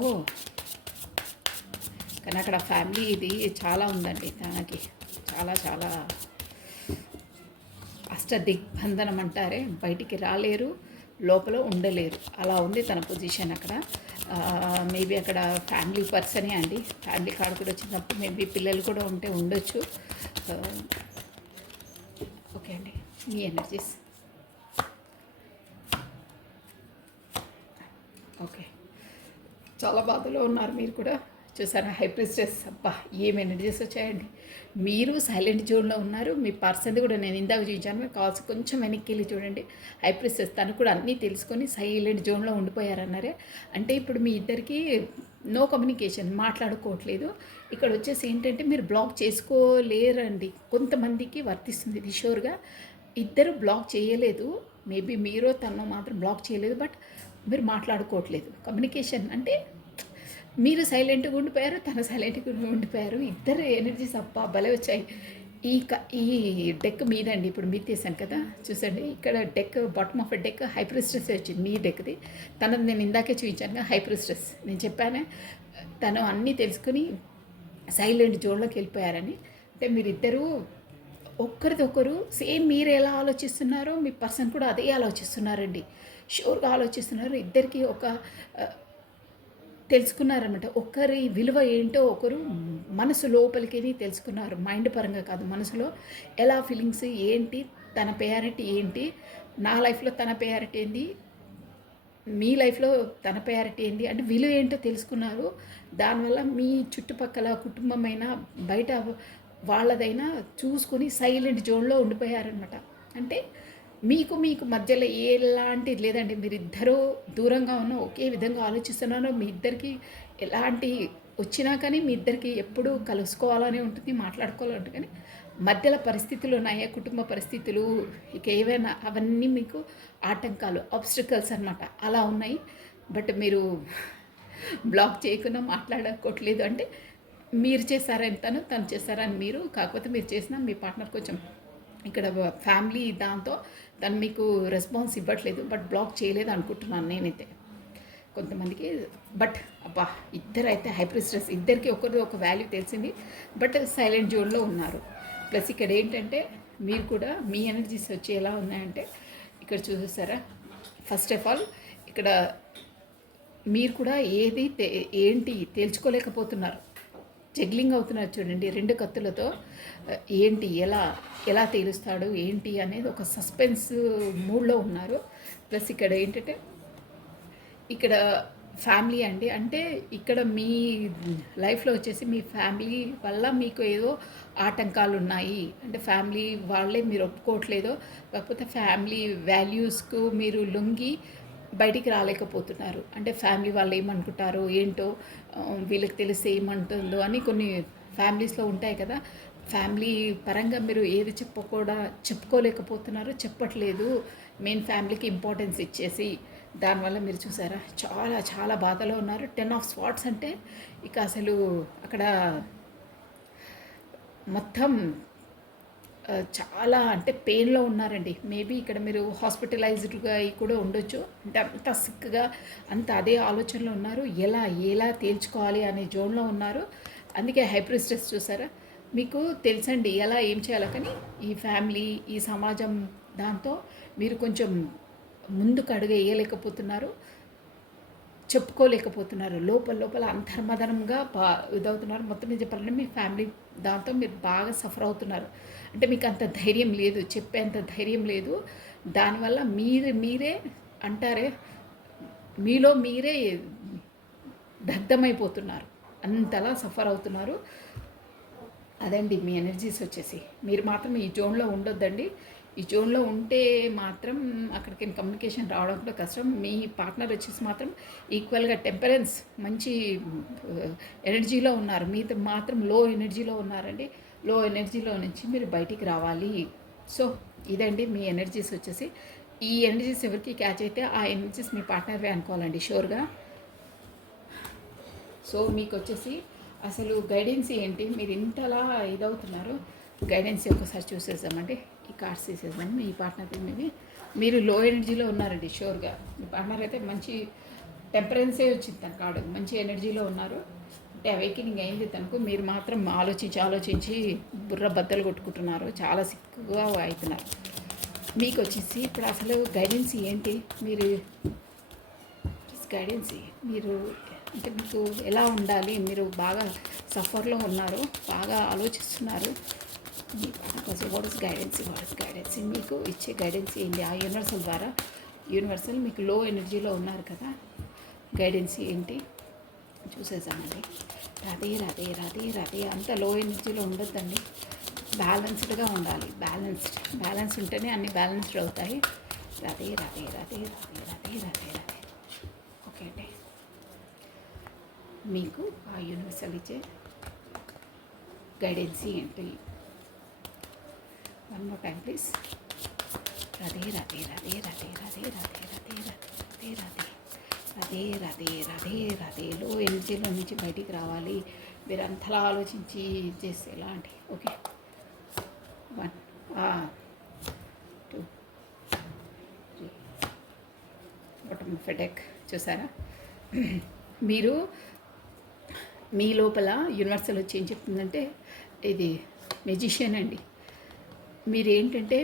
కానీ అక్కడ ఫ్యామిలీ ఇది చాలా ఉందండి తనకి. చాలా అష్టదిగ్బంధనం అంటారే, బయటికి రాలేరు, లోపల ఉండలేరు, అలా ఉంది తన పొజిషన్ అక్కడ. మేబీ అక్కడ ఫ్యామిలీ పర్సనే అండి. ఫ్యామిలీ కార్డు కూడా వచ్చినప్పుడు మేబీ పిల్లలు కూడా ఉంటే ఉండొచ్చు. ఓకే అండి, మీ ఎనర్జీస్ ఓకే. చాలా బాధలో ఉన్నారు మీరు కూడా. చూసారా హైప్రిస్టెస్, అబ్బా ఏం ఎనర్జీస్ వచ్చాయండి. మీరు సైలెంట్ జోన్లో ఉన్నారు. మీ పర్సన్ది కూడా నేను ఇందాక చూపించాను. మీరు కాల్స్ కొంచెం వెనక్కి వెళ్ళి చూడండి. హైప్రిస్టెస్ తను కూడా అన్నీ తెలుసుకొని సైలెంట్ జోన్లో ఉండిపోయారన్నారే. అంటే ఇప్పుడు మీ ఇద్దరికి నో కమ్యూనికేషన్, మాట్లాడుకోవట్లేదు. ఇక్కడ వచ్చేసి ఏంటంటే మీరు బ్లాక్ చేసుకోలేరండి. కొంతమందికి వర్తిస్తుంది ఇది షూర్గా. ఇద్దరు బ్లాక్ చేయలేదు, మేబీ మీరో తనో మాత్రం బ్లాక్ చేయలేదు. బట్ మీరు మాట్లాడుకోవట్లేదు. కమ్యూనికేషన్ అంటే మీరు సైలెంట్గా ఉండిపోయారు, తన సైలెంట్గా ఉండిపోయారు. ఇద్దరు ఎనర్జీస్ అబ్బా భలే వచ్చాయి. ఈ డెక్ మీదండి. ఇప్పుడు మీరు తీసాను కదా, చూసండి ఇక్కడ deck bottom of deck high priestess వచ్చింది. మీ డెక్ది. తనది నేను ఇందాకే చూపించాను హైప్రిస్టెస్. నేను చెప్పానే తను అన్నీ తెలుసుకుని సైలెంట్ జోన్లోకి వెళ్ళిపోయారని. అంటే మీరిద్దరూ ఒక్కరిదొకరు సేమ్ మీరు ఎలా ఆలోచిస్తున్నారో మీ పర్సన్ కూడా అదే ఆలోచిస్తున్నారండి. షూర్గా ఆలోచిస్తున్నారు. ఇద్దరికి ఒక తెలుసుకున్నారనమాట. ఒకరి విలువ ఏంటో ఒకరు మనసు లోపలికి తెలుసుకున్నారు. మైండ్ పరంగా కాదు, మనసులో ఎలా ఫీలింగ్స్ ఏంటి, తన ప్రయారిటీ ఏంటి, నా లైఫ్లో తన ప్రయారిటీ ఏంటి, మీ లైఫ్లో తన ప్రయారిటీ ఏంటి అంటే విలువ ఏంటో తెలుసుకున్నారు. దానివల్ల మీ చుట్టుపక్కల కుటుంబమైనా బయట వాళ్ళదైనా చూసుకొని సైలెంట్ జోన్లో ఉండిపోయారనమాట. అంటే మీకు మధ్యలో ఎలాంటిది లేదండి. మీరిద్దరూ దూరంగా ఉన్న ఒకే విధంగా ఆలోచిస్తున్నారో. మీ ఇద్దరికి ఎలాంటి వచ్చినా కానీ మీ ఇద్దరికి ఎప్పుడూ కలుసుకోవాలని ఉంటుంది, మాట్లాడుకోవాలని ఉంటుంది. కానీ మధ్యలో పరిస్థితులు ఉన్నాయా, కుటుంబ పరిస్థితులు, ఇక ఏవైనా అవన్నీ మీకు ఆటంకాలు, ఆబ్స్టికల్స్ అనమాట, అలా ఉన్నాయి. బట్ మీరు బ్లాక్ చేయకుండా మాట్లాడుకోవట్లేదు. అంటే మీరు చేశారని తను చేశారని మీరు. కాకపోతే మీరు చేసిన మీ పార్ట్నర్ కొంచెం ఇక్కడ ఫ్యామిలీ దాంతో తను మీకు రెస్పాన్స్ ఇవ్వట్లేదు. బట్ బ్లాక్ చేయలేదు అనుకుంటున్నాను నేనైతే కొంతమందికి. బట్ అబ్బా ఇద్దరైతే హైప్రిస్టెస్, ఇద్దరికి ఒకరిది ఒక వాల్యూ తెలిసింది. బట్ సైలెంట్ జోన్లో ఉన్నారు. ప్లస్ ఇక్కడ ఏంటంటే మీరు కూడా మీ ఎనర్జీస్ వచ్చి ఎలా ఉన్నాయంటే ఇక్కడ చూసేసారా. ఫస్ట్ ఆఫ్ ఆల్ ఇక్కడ మీరు కూడా ఏది ఏంటి తేల్చుకోలేకపోతున్నారు. జగ్లింగ్ అవుతున్నారు చూడండి 2 కత్తులతో. ఏంటి ఎలా ఎలా తేలుస్తాడు ఏంటి అనేది ఒక సస్పెన్స్ మూడ్‌లో ఉన్నారు. ప్లస్ ఇక్కడ ఏంటంటే ఇక్కడ ఫ్యామిలీ అండి. అంటే ఇక్కడ మీ లైఫ్‌లో వచ్చేసి మీ ఫ్యామిలీ వల్ల మీకు ఏదో ఆటంకాలున్నాయి. అంటే ఫ్యామిలీ వాళ్ళే మీరు ఒప్పుకోవట్లేదో, కాకపోతే ఫ్యామిలీ వాల్యూస్‌కు మీరు లొంగి బయటికి రాలేకపోతున్నారు. అంటే ఫ్యామిలీ వాళ్ళు ఏమనుకుంటారో ఏంటో, వీళ్ళకి తెలిస్తే ఏమంటుందో అని కొన్ని ఫ్యామిలీస్‌లో ఉంటాయి కదా! ఫ్యామిలీ పరంగా మీరు ఏది చెప్పుకోలేకపోతున్నారు, చెప్పట్లేదు. మెయిన్ ఫ్యామిలీకి ఇంపార్టెన్స్ ఇచ్చేసి దానివల్ల మీరు చూసారా చాలా చాలా బాధలో ఉన్నారు. 10 ఆఫ్ స్వార్డ్స్ అంటే ఇక అసలు అక్కడ మొత్తం చాలా అంటే పెయిన్‌లో ఉన్నారండి. మేబీ ఇక్కడ మీరు హాస్పిటలైజ్డ్‌గా అయి కూడా ఉండొచ్చు. అంటే అంత సిక్‌గా అంత అదే ఆలోచనలో ఉన్నారు. ఎలా తేల్చుకోవాలి అనే జోన్‌లో ఉన్నారు. అందుకే హై ప్రీస్టెస్ చూసారా? మీకు తెలుసండి ఎలా ఏం చేయాలో, కానీ ఈ ఫ్యామిలీ, ఈ సమాజం దాంతో మీరు కొంచెం ముందుకు అడుగు వేయలేకపోతున్నారు. చెప్పుకోలేకపోతున్నారు. లోపల అంతర్మదనంగా ఇదవుతున్నారు. మొత్తం మీద చెప్పాలంటే మీ ఫ్యామిలీ దాంతో మీరు బాగా సఫర్ అవుతున్నారు. అంటే మీకు అంత ధైర్యం లేదు, చెప్పేంత ధైర్యం లేదు. దానివల్ల మీరే అంటారే, మీలో మీరే దగ్ధమైపోతున్నారు. అంతలా సఫర్ అవుతున్నారు. అదండి మీ ఎనర్జీస్ వచ్చేసి. మీరు మాత్రం ఈ జోన్‌లో ఉండొద్దండి. ఈ జోన్‌లో ఉంటే మాత్రం అక్కడికి కమ్యూనికేషన్ రావడం కూడా కష్టం. మీ పార్ట్నర్ వచ్చేసి మాత్రం ఈక్వల్‌గా టెంపరెన్స్ మంచి ఎనర్జీలో ఉన్నారు. మీతో మాత్రం లో ఎనర్జీలో ఉన్నారండి. లో ఎనర్జీలో నుంచి మీరు బయటికి రావాలి. సో ఇదండి మీ ఎనర్జీస్ వచ్చేసి. ఈ ఎనర్జీస్ ఎవరికి క్యాచ్ అయితే ఆ ఎనర్జీస్ మీ పార్ట్నర్వే అనుకోవాలండి షూర్‌గా. సో మీకు వచ్చేసి అసలు గైడెన్స్ ఏంటి, మీరు ఇంతలా ఇదవుతున్నారు. గైడెన్స్ ఒకసారి చూసేద్దామండి. ఈ కార్డ్స్ తీసేద్దాం. మీ పార్ట్నర్ మేబీ మీరు లో ఎనర్జీలో ఉన్నారండి షూర్గా. మీ పార్ట్నర్ అయితే మంచి టెంపరెన్సే వచ్చింది తన కార్డు. మంచి ఎనర్జీలో ఉన్నారు. అంటే అవేకినింగ్ అయింది తనకు. మీరు మాత్రం ఆలోచించి బుర్ర బద్దలు కొట్టుకుంటున్నారు. చాలా సిక్కుగా అవుతున్నారు. మీకు వచ్చేసి ఇప్పుడు అసలు గైడెన్స్ ఏంటి, మీరు గైడెన్స్ మీరు అంటే మీకు ఎలా ఉండాలి, మీరు బాగా సఫర్లో ఉన్నారు, బాగా ఆలోచిస్తున్నారు. వాట్ ఇస్ గైడెన్స్ మీకు ఇచ్చే గైడెన్స్ ఏంటి ఆ యూనివర్సల్ ద్వారా. యూనివర్సల్ మీకు లో ఎనర్జీలో ఉన్నారు కదా, గైడెన్స్ ఏంటి చూసేసామండి. రాధే అంత లో ఎనర్జీలో ఉండొద్దండి. బ్యాలెన్స్డ్గా ఉండాలి. బ్యాలెన్స్ ఉంటేనే అన్ని బ్యాలెన్స్డ్ అవుతాయి. రాధే ఓకే అండి. మీకు ఆ యూనివర్సల్ ఇచ్చే గైడెన్స్ ఏంటి? One more time please. Radhe లో ఎనర్జీలో నుంచి బయటికి రావాలి. మీరు అంతలా ఆలోచించి చేస్తే ఎలా అండి? ఓకే 1 2 3 బాటమ్ ఆఫ్ డెక్ చూసారా? మీరు మీ లోపల యూనివర్సల్ వచ్చి ఏం చెప్తుందంటే, ఇది మెజిషియన్ అండి. మీరేంటంటే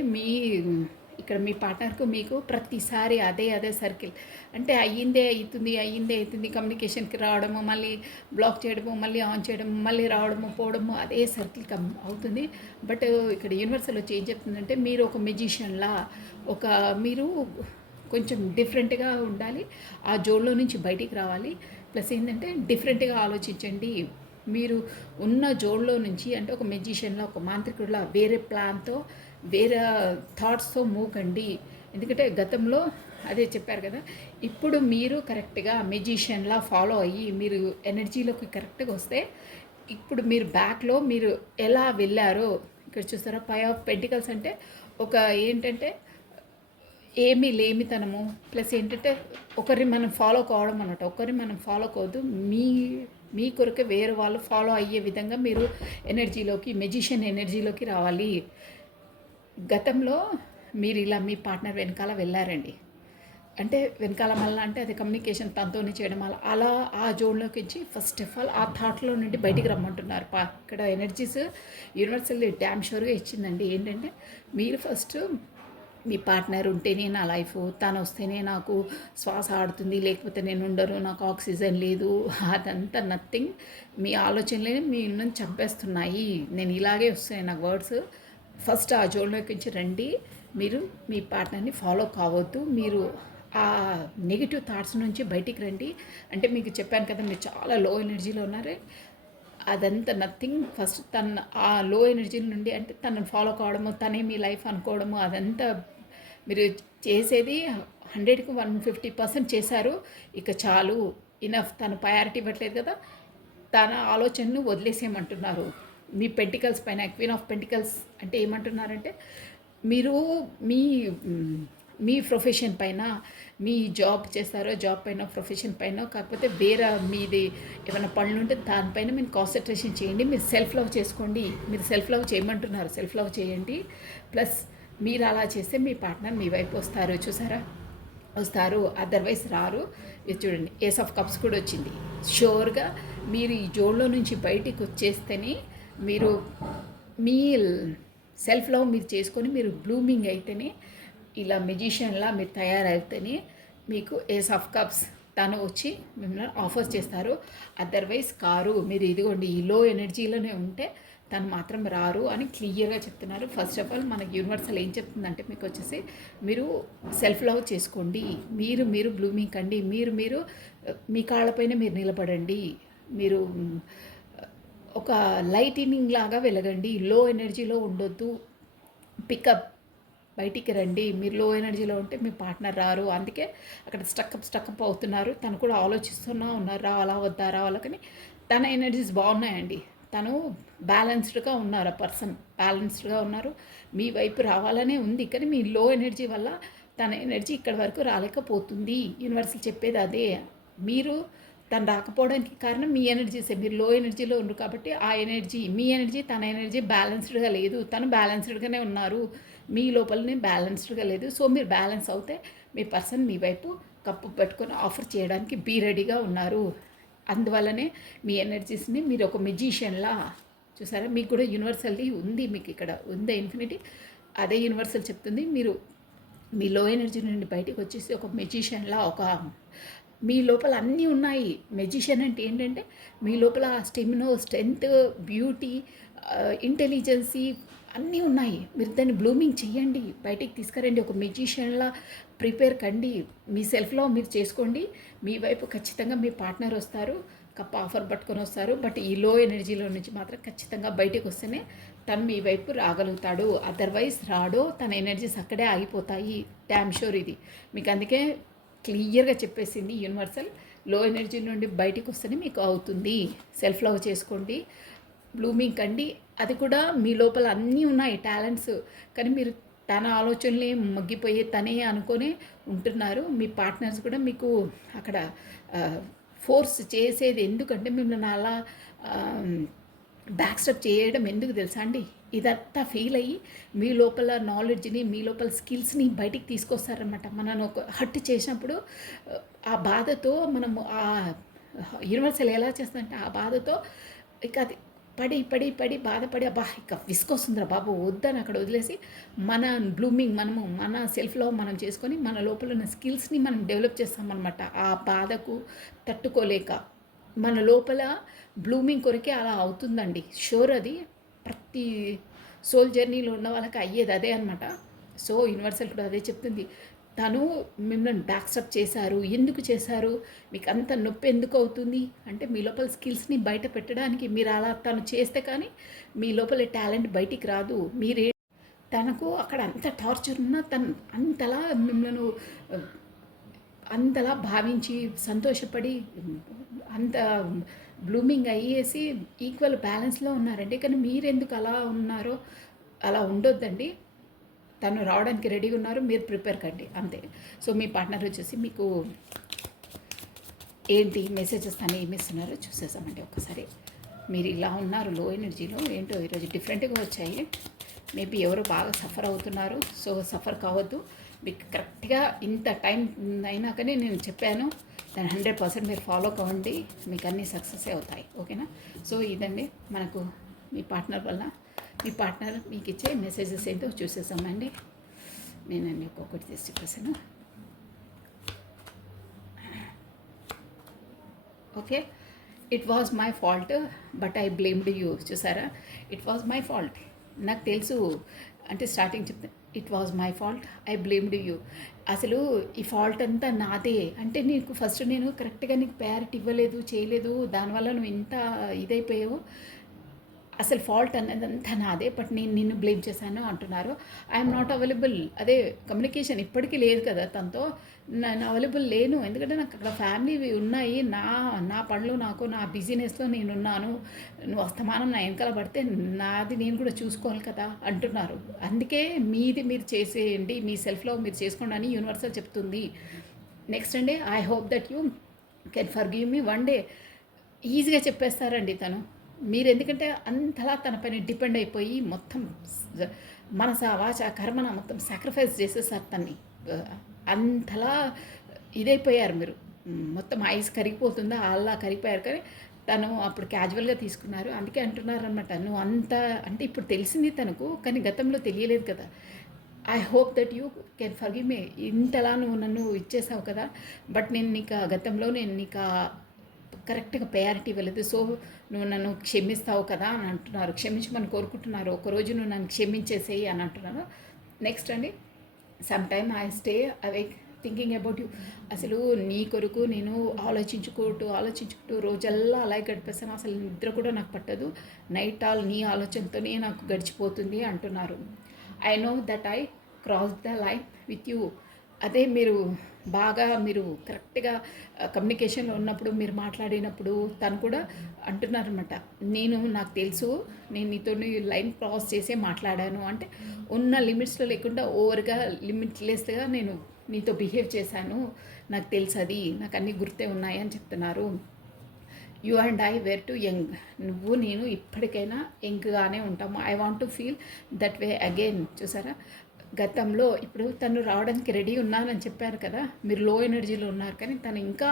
ఇక్కడ మీ పార్ట్నర్కు మీకు ప్రతిసారి అదే సర్కిల్. అంటే అయ్యిందే అవుతుంది కమ్యూనికేషన్కి రావడము, మళ్ళీ బ్లాక్ చేయడము, మళ్ళీ ఆన్ చేయడము, మళ్ళీ రావడము పోవడము, అదే సర్కిల్ అవుతుంది. బట్ ఇక్కడ యూనివర్సల్ వచ్చి ఏం చెప్తుందంటే, మీరు ఒక మెజిషియన్లా మీరు కొంచెం డిఫరెంట్గా ఉండాలి. ఆ జోన్లో నుంచి బయటికి రావాలి. ప్లస్ ఏంటంటే డిఫరెంట్గా ఆలోచించండి. మీరు ఉన్న జోన్లో నుంచి, అంటే ఒక మెజిషియన్లో, ఒక మాంత్రికుడిలా వేరే ప్లాన్తో, వేరే థాట్స్తో మూవ్ కండి. ఎందుకంటే గతంలో అదే చెప్పారు కదా, ఇప్పుడు మీరు కరెక్ట్గా మెజిషియన్లా ఫాలో అయ్యి మీరు ఎనర్జీలోకి కరెక్ట్గా వస్తే, ఇప్పుడు మీరు బ్యాక్లో మీరు ఎలా వెళ్ళారో ఇక్కడ చూస్తారా. 5 ఆఫ్ పెంటికల్స్ అంటే ఒక ఏంటంటే ఏమీ లేమితనము, ప్లస్ ఏంటంటే ఒకరిని మనం ఫాలో కావడం అన్నట్టు. ఒకరిని మనం ఫాలో కావద్దు, మీ కొరకే వేరే వాళ్ళు ఫాలో అయ్యే విధంగా మీరు ఎనర్జీలోకి, మెజిషియన్ ఎనర్జీలోకి రావాలి. గతంలో మీరు ఇలా మీ పార్ట్నర్ వెనకాల వెళ్ళారండి. అంటే వెనకాల మళ్ళీ అంటే అది కమ్యూనికేషన్ తనతోనే చేయడం అలా ఆ జోన్లోకి వచ్చి ఫస్ట్ ఆఫ్ ఆల్ ఆ థాట్లో నుండి బయటికి రమ్మంటున్నారు. ఇక్కడ ఎనర్జీస్ యూనివర్సల్ డ్యామ్ షూర్గా ఇచ్చిందండి. ఏంటంటే మీరు ఫస్ట్ మీ పార్ట్నర్ ఉంటేనే నా లైఫ్, తను వస్తేనే నాకు శ్వాస ఆడుతుంది, లేకపోతే నేను ఉండను, నాకు ఆక్సిజన్ లేదు, అదంతా నథింగ్. మీ ఆలోచనలే మీ చంపేస్తున్నాయి. నేను ఇలాగే వస్తున్నాయి నాకు వర్డ్స్. ఫస్ట్ ఆ జోన్లోకి నుంచి రండి. మీరు మీ పార్ట్నర్ని ఫాలో కావద్దు. మీరు ఆ నెగిటివ్ థాట్స్ నుంచి బయటికి రండి. అంటే మీకు చెప్పాను కదా, మీరు చాలా లో ఎనర్జీలో ఉన్నారే, అదంతా నథింగ్. ఫస్ట్ తన ఆ లో ఎనర్జీ నుండి, అంటే తనను ఫాలో కావడము, తనే మీ లైఫ్ అనుకోవడము, అదంతా మీరు చేసేది 100కి 150% చేశారు. ఇక చాలు, ఇనఫ్. తను ప్రయారిటీ ఇవ్వట్లేదు కదా, తన ఆలోచనను వదిలేసేయమంటున్నారు. మీ పెంటికల్స్ పైన, క్వీన్ ఆఫ్ పెంటికల్స్ అంటే ఏమంటున్నారంటే, మీరు మీ మీ ప్రొఫెషన్ పైన, మీ జాబ్ చేస్తారో జాబ్ పైన, ప్రొఫెషన్ పైన, కాకపోతే వేరే మీది ఏమైనా పనులు ఉంటే దానిపైన మీరు కాన్సన్ట్రేషన్ చేయండి. మీరు సెల్ఫ్ లవ్ చేసుకోండి. మీరు సెల్ఫ్ లవ్ చేయమంటున్నారు, సెల్ఫ్ లవ్ చేయండి. ప్లస్ మీరు అలా చేస్తే మీ పార్ట్నర్ మీ వైపు వస్తారు. చూసారా, వస్తారు, అదర్వైజ్ రారు. ఇది చూడండి, ఏస్ ఆఫ్ కప్స్ కూడా వచ్చింది. షూర్గా మీరు ఈ జోన్లో నుంచి బయటికి వచ్చేస్తేనే, మీరు మీ సెల్ఫ్ లవ్ మీరు చేసుకొని మీరు బ్లూమింగ్ అయితేనే, ఇలా మెజిషియన్లా మీరు తయారైతేనే మీకు ఏస్ ఆఫ్ కప్స్ తను వచ్చి మిమ్మల్ని ఆఫర్ చేస్తారు. Otherwise car. మీరు ఇదిగోండి ఈ లో ఎనర్జీలోనే ఉంటే తను మాత్రం రారు అని క్లియర్గా చెప్తున్నారు. ఫస్ట్ ఆఫ్ ఆల్ మనకి యూనివర్సల్ ఏం చెప్తుందంటే, మీకు వచ్చేసి మీరు సెల్ఫ్ లవ్ చేసుకోండి, మీరు బ్లూమింగ్ కండి, మీరు మీ కాళ్ళపైన మీరు నిలబడండి, మీరు ఒక లైటినింగ్ లాగా వెలగండి, లో ఎనర్జీలో ఉండొద్దు, పికప్ బయటికి రండి. మీరు లో ఎనర్జీలో ఉంటే మీ పార్ట్నర్ రారు. అందుకే అక్కడ స్టక్అప్ అవుతున్నారు. తను కూడా ఆలోచిస్తూనే ఉన్నారు, రావాలా వద్దా, రావాలా. కానీ తన ఎనర్జీస్ బాగున్నాయండి. తను బ్యాలెన్స్డ్గా ఉన్నారు, ఆ పర్సన్ బ్యాలెన్స్డ్గా ఉన్నారు. మీ వైపు రావాలనే ఉంది, కానీ మీ లో ఎనర్జీ వల్ల తన ఎనర్జీ ఇక్కడి వరకు రాలేకపోతుంది. యూనివర్సల్ చెప్పేది అదే. మీరు తను రాకపోవడానికి కారణం మీ ఎనర్జీసే. మీరు లో ఎనర్జీలో ఉన్నారు కాబట్టి ఆ ఎనర్జీ, మీ ఎనర్జీ తన ఎనర్జీ బ్యాలెన్స్డ్గా లేదు. తను బ్యాలెన్స్డ్గానే ఉన్నారు, మీ లోపలనే బ్యాలెన్స్డ్గా లేదు. సో మీరు బ్యాలెన్స్ అవుతే మీ పర్సన్ మీ వైపు కప్పు పెట్టుకొని ఆఫర్ చేయడానికి బీ రెడీగా ఉన్నారు. అందువల్లనే మీ ఎనర్జీస్ని మీరు ఒక మెజిషియన్లా చూసారా. మీకు కూడా యూనివర్సల్ది ఉంది, మీకు ఇక్కడ ఉందా ఇన్ఫినిటీ. అదే యూనివర్సల్ చెప్తుంది, మీరు మీ లో ఎనర్జీ నుండి బయటకు వచ్చేసి ఒక మెజిషియన్లా, ఒక మీ లోపల అన్నీ ఉన్నాయి. మెజిషియన్ అంటే ఏంటంటే, మీ లోపల స్టెమినో, స్ట్రెంగ్త్, బ్యూటీ, ఇంటెలిజెన్సీ అన్నీ ఉన్నాయి. మీరు దాన్ని బ్లూమింగ్ చెయ్యండి, బయటికి తీసుకురండి, ఒక మెజిషియన్లా ప్రిపేర్ కండి. మీ సెల్ఫ్లో మీరు చేసుకోండి. మీ వైపు ఖచ్చితంగా మీ పార్ట్నర్ వస్తారు, కప్ప ఆఫర్ పట్టుకొని వస్తారు. బట్ ఈ లో ఎనర్జీలో నుంచి మాత్రం ఖచ్చితంగా బయటకు వస్తేనే తను మీ వైపు రాగలుగుతాడు. అదర్వైజ్ రాడో, తన ఎనర్జీస్ అక్కడే ఆగిపోతాయి. డ్యామ్ షూర్ ఇది మీకు. అందుకే క్లియర్గా చెప్పేసింది యూనివర్సల్, లో ఎనర్జీ నుండి బయటికి వస్తేనే మీకు అవుతుంది. సెల్ఫ్ లవ్ చేసుకోండి, బ్లూమింగ్ కండి. అది కూడా మీ లోపల అన్నీ ఉన్నాయి టాలెంట్స్, కానీ మీరు తన ఆలోచనలే మగ్గిపోయి తనే అనుకొని ఉంటున్నారు. మీ పార్ట్నర్స్ కూడా మీకు అక్కడ ఫోర్స్ చేసేది ఎందుకంటే, మిమ్మల్ని అలా బ్యాక్ స్టెప్ చేయడం ఎందుకు తెలుసా అండి? ఇదంతా ఫీల్ అయ్యి మీ లోపల నాలెడ్జ్ని, మీ లోపల స్కిల్స్ని బయటికి తీసుకొస్తారనమాట. మనను ఒక హర్ట్ చేసినప్పుడు ఆ బాధతో మనము ఆ యూనివర్సల్ ఎలా చేస్తుందంటే, ఆ బాధతో ఇక అది పడి పడి పడి బాధపడి, అబ్బా ఇక విసుకొస్తుందిరా బాబు వద్దని అక్కడ వదిలేసి, మన బ్లూమింగ్ మనము మన సెల్ఫ్లో మనం చేసుకొని మన లోపల ఉన్న స్కిల్స్ని మనం డెవలప్ చేస్తామన్నమాట. ఆ బాధకు తట్టుకోలేక మన లోపల బ్లూమింగ్ కొరికే అలా అవుతుందండి. షూర్, అది ప్రతి సోల్ జర్నీలో ఉన్న వాళ్ళకి అయ్యేది అదే అనమాట. సో యూనివర్సల్ కూడా అదే చెప్తుంది. తను మిమ్మల్ని బ్యాక్స్టప్ చేశారు. ఎందుకు చేశారు? మీకు అంత నొప్పి ఎందుకు అవుతుంది అంటే, మీ లోపల స్కిల్స్ని బయట పెట్టడానికి. మీరు అలా తను చేస్తే కానీ మీ లోపల టాలెంట్ బయటికి రాదు. మీరే తనకు అక్కడ అంత టార్చర్ ఉన్నా తను అంతలా మిమ్మల్ని అంతలా భావించి సంతోషపడి అంత బ్లూమింగ్ అయ్యేసి ఈక్వల్ బ్యాలెన్స్లో ఉన్నారండి. కానీ మీరెందుకు అలా ఉన్నారో అలా ఉండొద్దండి. తను రావడానికి రెడీగా ఉన్నారు, మీరు ప్రిపేర్ కండి అంతే. సో మీ పార్ట్నర్ వచ్చేసి మీకు ఏంటి మెసేజెస్ తను ఏమి ఇస్తున్నారో చూసేసామండి ఒకసారి. మీరు ఇలా ఉన్నారు లో ఎనర్జీలో, ఏంటో ఈరోజు డిఫరెంట్గా వచ్చాయి. మేబీ ఎవరు బాగా సఫర్ అవుతున్నారు. సో సఫర్ కావద్దు. మీకు కరెక్ట్గా ఇంత టైం అయినా కానీ నేను చెప్పాను, దాన్ని 100% మీరు ఫాలో కావండి, మీకు అన్నీ సక్సెస్ అవుతాయి. ఓకేనా? సో ఇదండి మనకు మీ పార్ట్నర్ వల్ల, మీ పార్ట్నర్ మీకు ఇచ్చే మెసేజెస్ ఏంటో చూసేసామండి. నేను అన్ని ఒక్కొక్కటి తీసి చెప్పేసాను. Okay, it was my fault but I blamed you. చూసారా, ఇట్ వాజ్ మై ఫాల్ట్, నాకు తెలుసు అంటే స్టార్టింగ్ చెప్తే it was my fault I blamed you. అసలు ఈ ఫాల్ట్ అంతా నాదే అంటే నీకు ఫస్ట్ నేను కరెక్ట్గా నీకు ప్రయారిటీ ఇవ్వలేదు, చేయలేదు, దానివల్ల నువ్వు ఇంత ఇదైపోయావు. అసలు ఫాల్ట్ అన్నదంతా నాదే, బట్ నేను నిన్ను బ్లేమ్ చేశాను అంటున్నారు. ఐఎమ్ నాట్ అవైలబుల్, అదే కమ్యూనికేషన్ ఇప్పటికీ లేదు కదా తనతో, నేను అవైలబుల్ లేను, ఎందుకంటే నాకు అక్కడ ఫ్యామిలీ ఉన్నాయి, నా నా పనులు నాకు నా బిజినెస్లో నేనున్నాను, నువ్వు అస్తమానం నా వెనకాల పడితే నాది నేను కూడా చూసుకోవాలి కదా అంటున్నారు. అందుకే మీది మీరు చేసేయండి, మీ సెల్ఫ్లో మీరు చేసుకోండి అని యూనివర్సల్ చెప్తుంది. నెక్స్ట్ అండి, I hope that you can forgive me. One day ఈజీగా చెప్పేస్తారండి తను. మీరు ఎందుకంటే అంతలా తన పైన డిపెండ్ అయిపోయి మొత్తం మనస వాచ కర్మన మొత్తం సాక్రిఫైస్ చేసేసారు తన్ని. అంతలా ఇదైపోయారు మీరు, మొత్తం ఐస్ కరిగిపోతుందా అలా కరిగిపోయారు. కానీ తను అప్పుడు క్యాజువల్గా తీసుకున్నారు. అందుకే అంటున్నారు అనమాట, నువ్వు అంత అంటే ఇప్పుడు తెలిసింది తనకు, కానీ గతంలో తెలియలేదు కదా. I hope that you can forgive me. ఇంతలా నువ్వు నన్ను ఇచ్చేసావు కదా, బట్ నేను నీకు గతంలో నేను నీకు కరెక్ట్గా ప్రయారిటీ ఇవ్వలేదు, సో నువ్వు నన్ను క్షమిస్తావు కదా అని అంటున్నారు. క్షమించమని కోరుకుంటున్నారు. ఒకరోజు నువ్వు నన్ను క్షమించేసేయి అని అంటున్నారు. నెక్స్ట్ అండి, some time I stay awake thinking about you. అసలు నీ కొరకు నేను ఆలోచించుకుంటూ రోజల్లా అలాగే గడిపేస్తాను, అసలు నిద్ర కూడా నాకు పట్టదు, నైట్ ఆల్ నీ ఆలోచనతోనే నాకు గడిచిపోతుంది అంటున్నారు. I know that I cross the line with you. అదే మీరు బాగా మీరు కరెక్ట్గా కమ్యూనికేషన్లో ఉన్నప్పుడు మీరు మాట్లాడినప్పుడు తను కూడా అంటున్నారనమాట, నాకు తెలుసు నేను నీతో లైన్ క్రాస్ చేసే మాట్లాడాను, అంటే ఉన్న లిమిట్స్లో లేకుండా ఓవర్గా లిమిట్లెస్గా నేను నీతో బిహేవ్ చేశాను, నాకు తెలుసు, అది నాకు అన్నీ గుర్తే ఉన్నాయి అని చెప్తున్నారు. You and I were too young. నువ్వు నేను ఇప్పటికైనా యంగ్గానే ఉంటాము. I want to feel that way again. చూసారా, గతంలో ఇప్పుడు తను రావడానికి రెడీ ఉన్నానని చెప్పారు కదా, మీరు లో ఎనర్జీలో ఉన్నారు, కానీ తను ఇంకా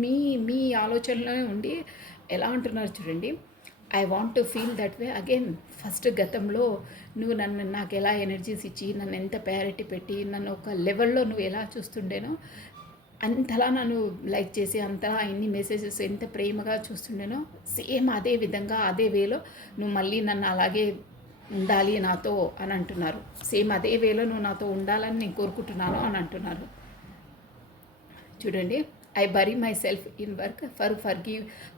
మీ మీ ఆలోచనలోనే ఉండి ఎలా అంటున్నారు చూడండి. I want to feel that way again. First గతంలో నువ్వు నాకు ఎలా ఎనర్జీస్ ఇచ్చి నన్ను ఎంత ప్రయారిటీ పెట్టి నన్ను ఒక లెవెల్లో నువ్వు ఎలా చూస్తుండేనో, అంతలా నన్ను లైక్ చేసి అంతలా ఇన్ని మెసేజెస్ ఎంత ప్రేమగా చూస్తుండేనో, సేమ్ అదే విధంగా అదే వేలో నువ్వు మళ్ళీ నన్ను అలాగే ఉండాలి నాతో అని అంటున్నారు. సేమ్ అదే వేలో నువ్వు నాతో ఉండాలని నేను కోరుకుంటున్నాను అని అంటున్నారు. చూడండి, I bury myself in work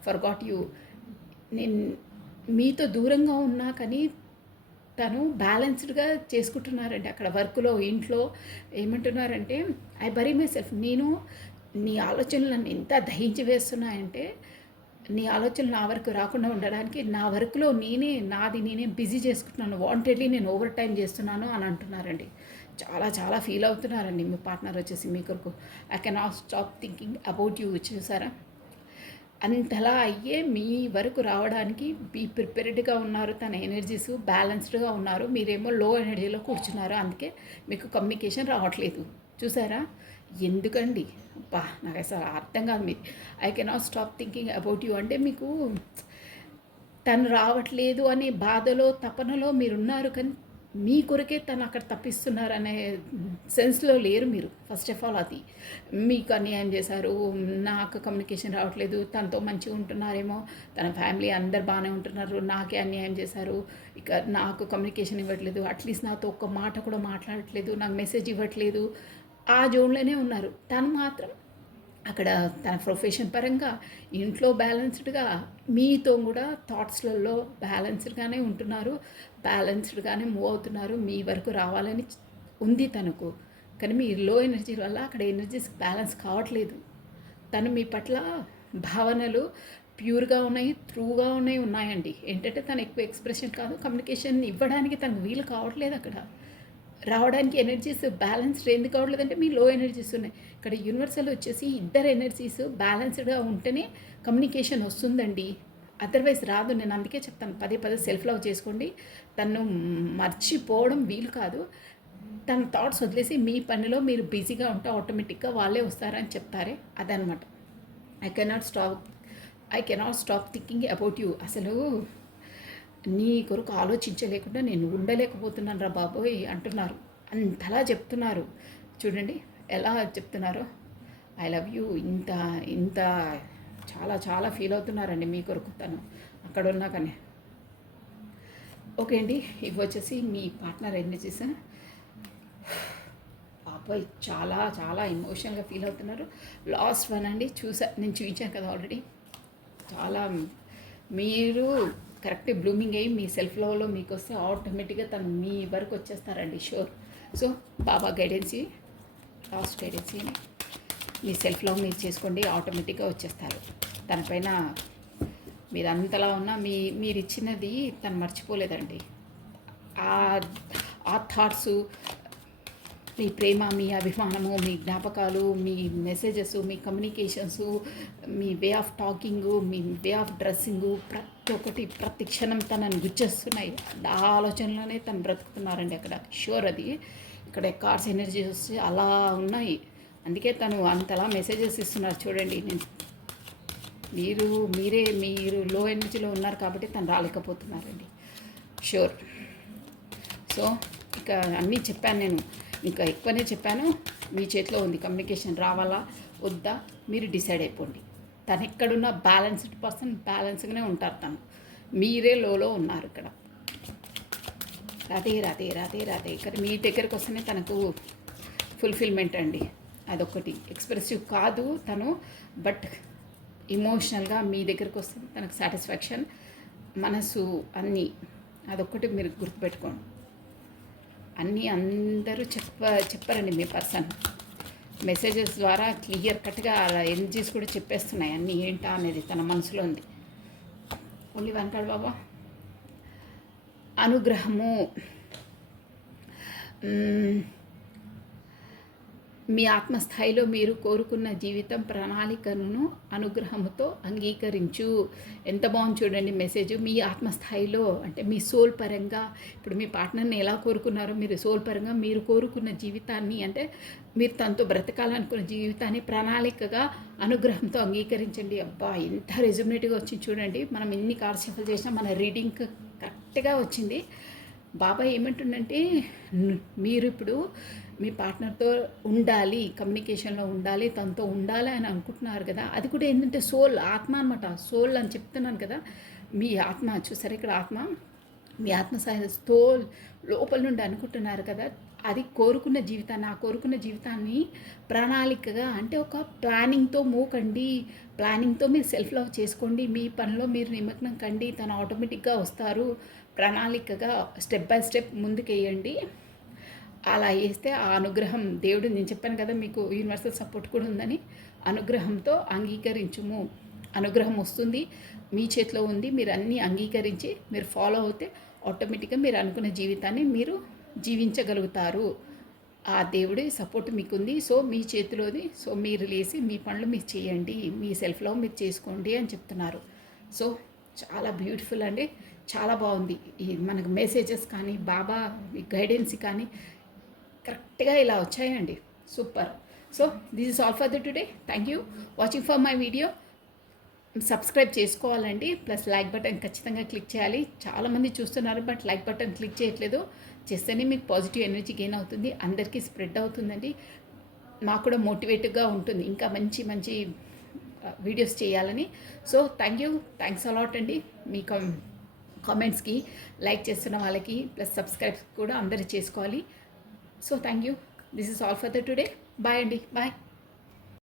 forgot you. నేను మీతో దూరంగా ఉన్నా కానీ తను బ్యాలెన్స్డ్గా చేసుకుంటున్నారండి అక్కడ వర్క్లో, ఇంట్లో. ఏమంటున్నారంటే ఐ బరీ మై సెల్ఫ్, నేను నీ ఆలోచనలు నన్ను ఎంత దహించి వేస్తున్నాయంటే, నీ ఆలోచనలు నా వరకు రాకుండా ఉండడానికి నా వర్క్లో నేనే బిజీ చేసుకుంటున్నాను, వాంటెడ్లీ నేను ఓవర్ టైం చేస్తున్నాను అని అంటున్నారండి. చాలా చాలా ఫీల్ అవుతున్నారండి మీ పార్ట్నర్ వచ్చేసి మీ కొరకు. I can not stop thinking about you. చూసారా, అంతలా అయ్యే మీ వరకు రావడానికి బీ ప్రిపేర్డ్గా ఉన్నారు. తన ఎనర్జీస్ బ్యాలెన్స్డ్గా ఉన్నారు, మీరేమో లో ఎనర్జీలో కూర్చున్నారు, అందుకే మీకు కమ్యూనికేషన్ రావట్లేదు. చూసారా, ఎందుకండి అబ్బా, నాకు అసలు అర్థం కాదు. మీరు I cannot stop thinking about you అంటే మీకు తను రావట్లేదు అనే బాధలో తపనలో మీరున్నారు, కానీ మీ కొరకే తను అక్కడ తప్పిస్తున్నారనే సెన్స్లో లేరు మీరు. ఫస్ట్ ఆఫ్ ఆల్ అది మీకు అన్యాయం చేశారు, నాకు కమ్యూనికేషన్ రావట్లేదు, తనతో మంచిగా ఉంటున్నారేమో, తన ఫ్యామిలీ అందరు బాగానే ఉంటున్నారు, నాకే అన్యాయం చేశారు, ఇక నాకు కమ్యూనికేషన్ ఇవ్వట్లేదు, అట్లీస్ట్ నాతో ఒక్క మాట కూడా మాట్లాడట్లేదు, నాకు మెసేజ్ ఇవ్వట్లేదు, ఆ జోన్లోనే ఉన్నారు. తను మాత్రం అక్కడ తన ప్రొఫెషన్ పరంగా ఇంట్లో బ్యాలెన్స్డ్గా, మీతో కూడా థాట్స్లలో బ్యాలెన్స్డ్గానే ఉంటున్నారు, బ్యాలెన్స్డ్గానే మూవ్ అవుతున్నారు, మీ వరకు రావాలని ఉంది తనకు. కానీ మీ లో ఎనర్జీ వల్ల అక్కడ ఎనర్జీస్ బ్యాలెన్స్ కావట్లేదు. తను మీ పట్ల భావనలు ప్యూర్గా ఉన్నాయి, ట్రూగా ఉన్నాయండి. ఏంటంటే తను ఎక్కువ ఎక్స్ప్రెషన్ కాదు, కమ్యూనికేషన్ ఇవ్వడానికి తనకు వీలు కావట్లేదు. అక్కడ రావడానికి ఎనర్జీస్ బ్యాలెన్స్డ్ ఎందుకు కావట్లేదంటే మీ లో ఎనర్జీస్ ఉన్నాయి. ఇక్కడ యూనివర్సల్ వచ్చేసి ఇద్దరు ఎనర్జీస్ బ్యాలెన్స్డ్గా ఉంటేనే కమ్యూనికేషన్ వస్తుందండి, అదర్వైజ్ రాదు. నేను అందుకే చెప్తాను, పదే సెల్ఫ్ లవ్ చేసుకోండి. తను మర్చిపోవడం వీలు కాదు. తన థాట్స్ వదిలేసి మీ పనిలో మీరు బిజీగా ఉంటే ఆటోమేటిక్గా వాళ్ళే వస్తారని చెప్తారే, అదనమాట. I cannot stop thinking about you. అసలు నీ కొరకు ఆలోచించలేకుండా నేను ఉండలేకపోతున్నాను రా బాబోయ్ అంటున్నారు. అంతలా చెప్తున్నారు. చూడండి ఎలా చెప్తున్నారో. ఐ లవ్ యూ ఇంత ఇంత చాలా చాలా ఫీల్ అవుతున్నారండి మీ కొరకు తను అక్కడ ఉన్నా కానీ. ఓకే అండి, ఇవి వచ్చేసి మీ పార్ట్నర్ ఎనర్జీస్. పాప చాలా చాలా ఎమోషనల్గా ఫీల్ అవుతున్నారు. లాస్ట్ వన్ అండి, నేను చూపించాను కదా ఆల్రెడీ. చాలా మీరు కరెక్ట్ బ్లూమింగ్ అయ్యి మీ సెల్ఫ్ లవ్లో మీకు వస్తే ఆటోమేటిక్గా తను మీ వరకు వచ్చేస్తారండి, షూర్. సో బాబా గైడెన్సీ, లాస్ట్ గైడెన్సీ, మీ సెల్ఫ్ లవ్ మీరు చేసుకోండి, ఆటోమేటిక్గా వచ్చేస్తారు. తనపైన మీరు అంతలా ఉన్నా మీరు ఇచ్చినది తను మర్చిపోలేదండి. ఆ థాట్సు, మీ ప్రేమ, మీ అభిమానము, మీ జ్ఞాపకాలు, మీ మెసేజెస్, మీ కమ్యూనికేషన్సు, మీ వే ఆఫ్ టాకింగు, మీ వే ఆఫ్ డ్రెస్సింగు, ప్రతి ఒక్కటి ప్రతి క్షణం తనని గుర్చేస్తున్నాయి. ఆ ఆలోచనలోనే తను బ్రతుకుతున్నారండి అక్కడ, షూర్. అది ఇక్కడ కార్స్ ఎనర్జీస్ అలా ఉన్నాయి, అందుకే తను అంతలా మెసేజెస్ ఇస్తున్నారు. చూడండి, మీరు లో ఎనర్జీలో ఉన్నారు కాబట్టి తను రాలేకపోతున్నారండి, షూర్. సో ఇక అన్నీ చెప్పాను నేను, ఇంకా ఎక్కువనే చెప్పాను. మీ చేతిలో ఉంది, కమ్యూనికేషన్ రావాలా వద్దా మీరు డిసైడ్ అయిపోండి. తను ఎక్కడున్నా బ్యాలెన్స్డ్ పర్సన్, బ్యాలెన్స్గానే ఉంటారు. తను మీరే లోలో ఉన్నారు ఇక్కడ. రాధే రాధే రాధే రాధే. ఇక్కడ మీ దగ్గరకు వస్తేనే తనకు ఫుల్ఫిల్మెంట్ అండి. అదొకటి ఎక్స్ప్రెసివ్ కాదు తను, బట్ ఇమోషనల్గా మీ దగ్గరకు వస్తే తనకు సాటిస్ఫాక్షన్, మనసు, అన్నీ. అదొక్కటి మీరు గుర్తుపెట్టుకోండి. అన్నీ అందరూ చెప్పారండి మీ పర్సన్. మెసేజెస్ ద్వారా క్లియర్ కట్గా అలా ఎనర్జీస్ కూడా చెప్పేస్తున్నాయి అన్నీ ఏంటా అనేది తన మనసులో ఉంది. ఓన్లీ వన్ కార్డ్ బాబా. అనుగ్రహము. మీ ఆత్మస్థాయిలో మీరు కోరుకున్న జీవితం ప్రణాళికను అనుగ్రహముతో అంగీకరించు. ఎంత బాగుంది చూడండి మెసేజ్. మీ ఆత్మస్థాయిలో అంటే మీ సోల్ పరంగా, ఇప్పుడు మీ పార్ట్నర్ని ఎలా కోరుకున్నారో మీరు సోల్ పరంగా మీరు కోరుకున్న జీవితాన్ని, అంటే మీరు తనతో బ్రతకాలనుకున్న జీవితాన్ని ప్రణాళికగా అనుగ్రహంతో అంగీకరించండి. అబ్బా ఎంత రెజ్యూమేటివ్గా వచ్చింది చూడండి. మనం ఎన్ని కార్డ్స్ షఫల్ చేసినా మన రీడింగ్ కరెక్ట్గా వచ్చింది. బాబా ఏమంటుండంటే, మీరు ఇప్పుడు మీ పార్ట్నర్తో ఉండాలి, కమ్యూనికేషన్లో ఉండాలి, తనతో ఉండాలి అని అనుకుంటున్నారు కదా. అది కూడా ఏంటంటే సోల్, ఆత్మ అనమాట. సోల్ అని చెప్తున్నాను కదా, మీ ఆత్మ. చూసారు ఇక్కడ ఆత్మ, మీ ఆత్మ సోల్ లోపల నుండి అనుకుంటున్నారు కదా. అది కోరుకున్న జీవితాన్ని, ఆ కోరుకున్న జీవితాన్ని ప్రణాళికగా, అంటే ఒక ప్లానింగ్తో మూవ్ కండి. ప్లానింగ్తో మీరు సెల్ఫ్ లవ్ చేసుకోండి, మీ పనిలో మీరు నిమగ్నం కండి. తను ఆటోమేటిక్గా వస్తారు. ప్రణాళికగా స్టెప్ బై స్టెప్ ముందుకేయండి. అలా వేస్తే ఆ అనుగ్రహం, దేవుడు, నేను చెప్పాను కదా మీకు యూనివర్సల్ సపోర్ట్ కూడా ఉందని, అనుగ్రహంతో అంగీకరించుము. అనుగ్రహం వస్తుంది, మీ చేతిలో ఉంది. మీరు అన్నీ అంగీకరించి మీరు ఫాలో అవుతే ఆటోమేటిక్గా మీరు అనుకున్న జీవితాన్ని మీరు జీవించగలుగుతారు. ఆ దేవుడి సపోర్ట్ మీకుంది. సో మీ చేతిలోది. సో మీరు లేసి మీ పనులు మీరు చేయండి, మీ సెల్ఫ్ లవ్ మీరు చేసుకోండి అని చెప్తున్నారు. సో చాలా బ్యూటిఫుల్ అండి, చాలా బాగుంది. ఈ మనకు మెసేజెస్ కానీ, బాబా గైడెన్స్ కానీ కరెక్ట్గా ఇలా వచ్చాయండి, super. So this is all for the today. Thank you watching for my video. Subscribe చేసుకోవాలండి, ప్లస్ లైక్ బటన్ ఖచ్చితంగా క్లిక్ చేయాలి. చాలామంది చూస్తున్నారు బట్ లైక్ బటన్ క్లిక్ చేయట్లేదు. చేస్తేనే మీకు పాజిటివ్ ఎనర్జీ గెయిన్ అవుతుంది, అందరికీ స్ప్రెడ్ అవుతుందండి. మాకు కూడా మోటివేటివ్గా ఉంటుంది ఇంకా మంచి మంచి వీడియోస్ చేయాలని. సో థ్యాంక్స్ అలాట్ అండి. మీ కామెంట్స్కి, లైక్ చేస్తున్న వాళ్ళకి, ప్లస్ సబ్స్క్రైబ్ కూడా అందరూ చేసుకోవాలి. So thank you. This is all for the today. Bye అండి, బాయ్.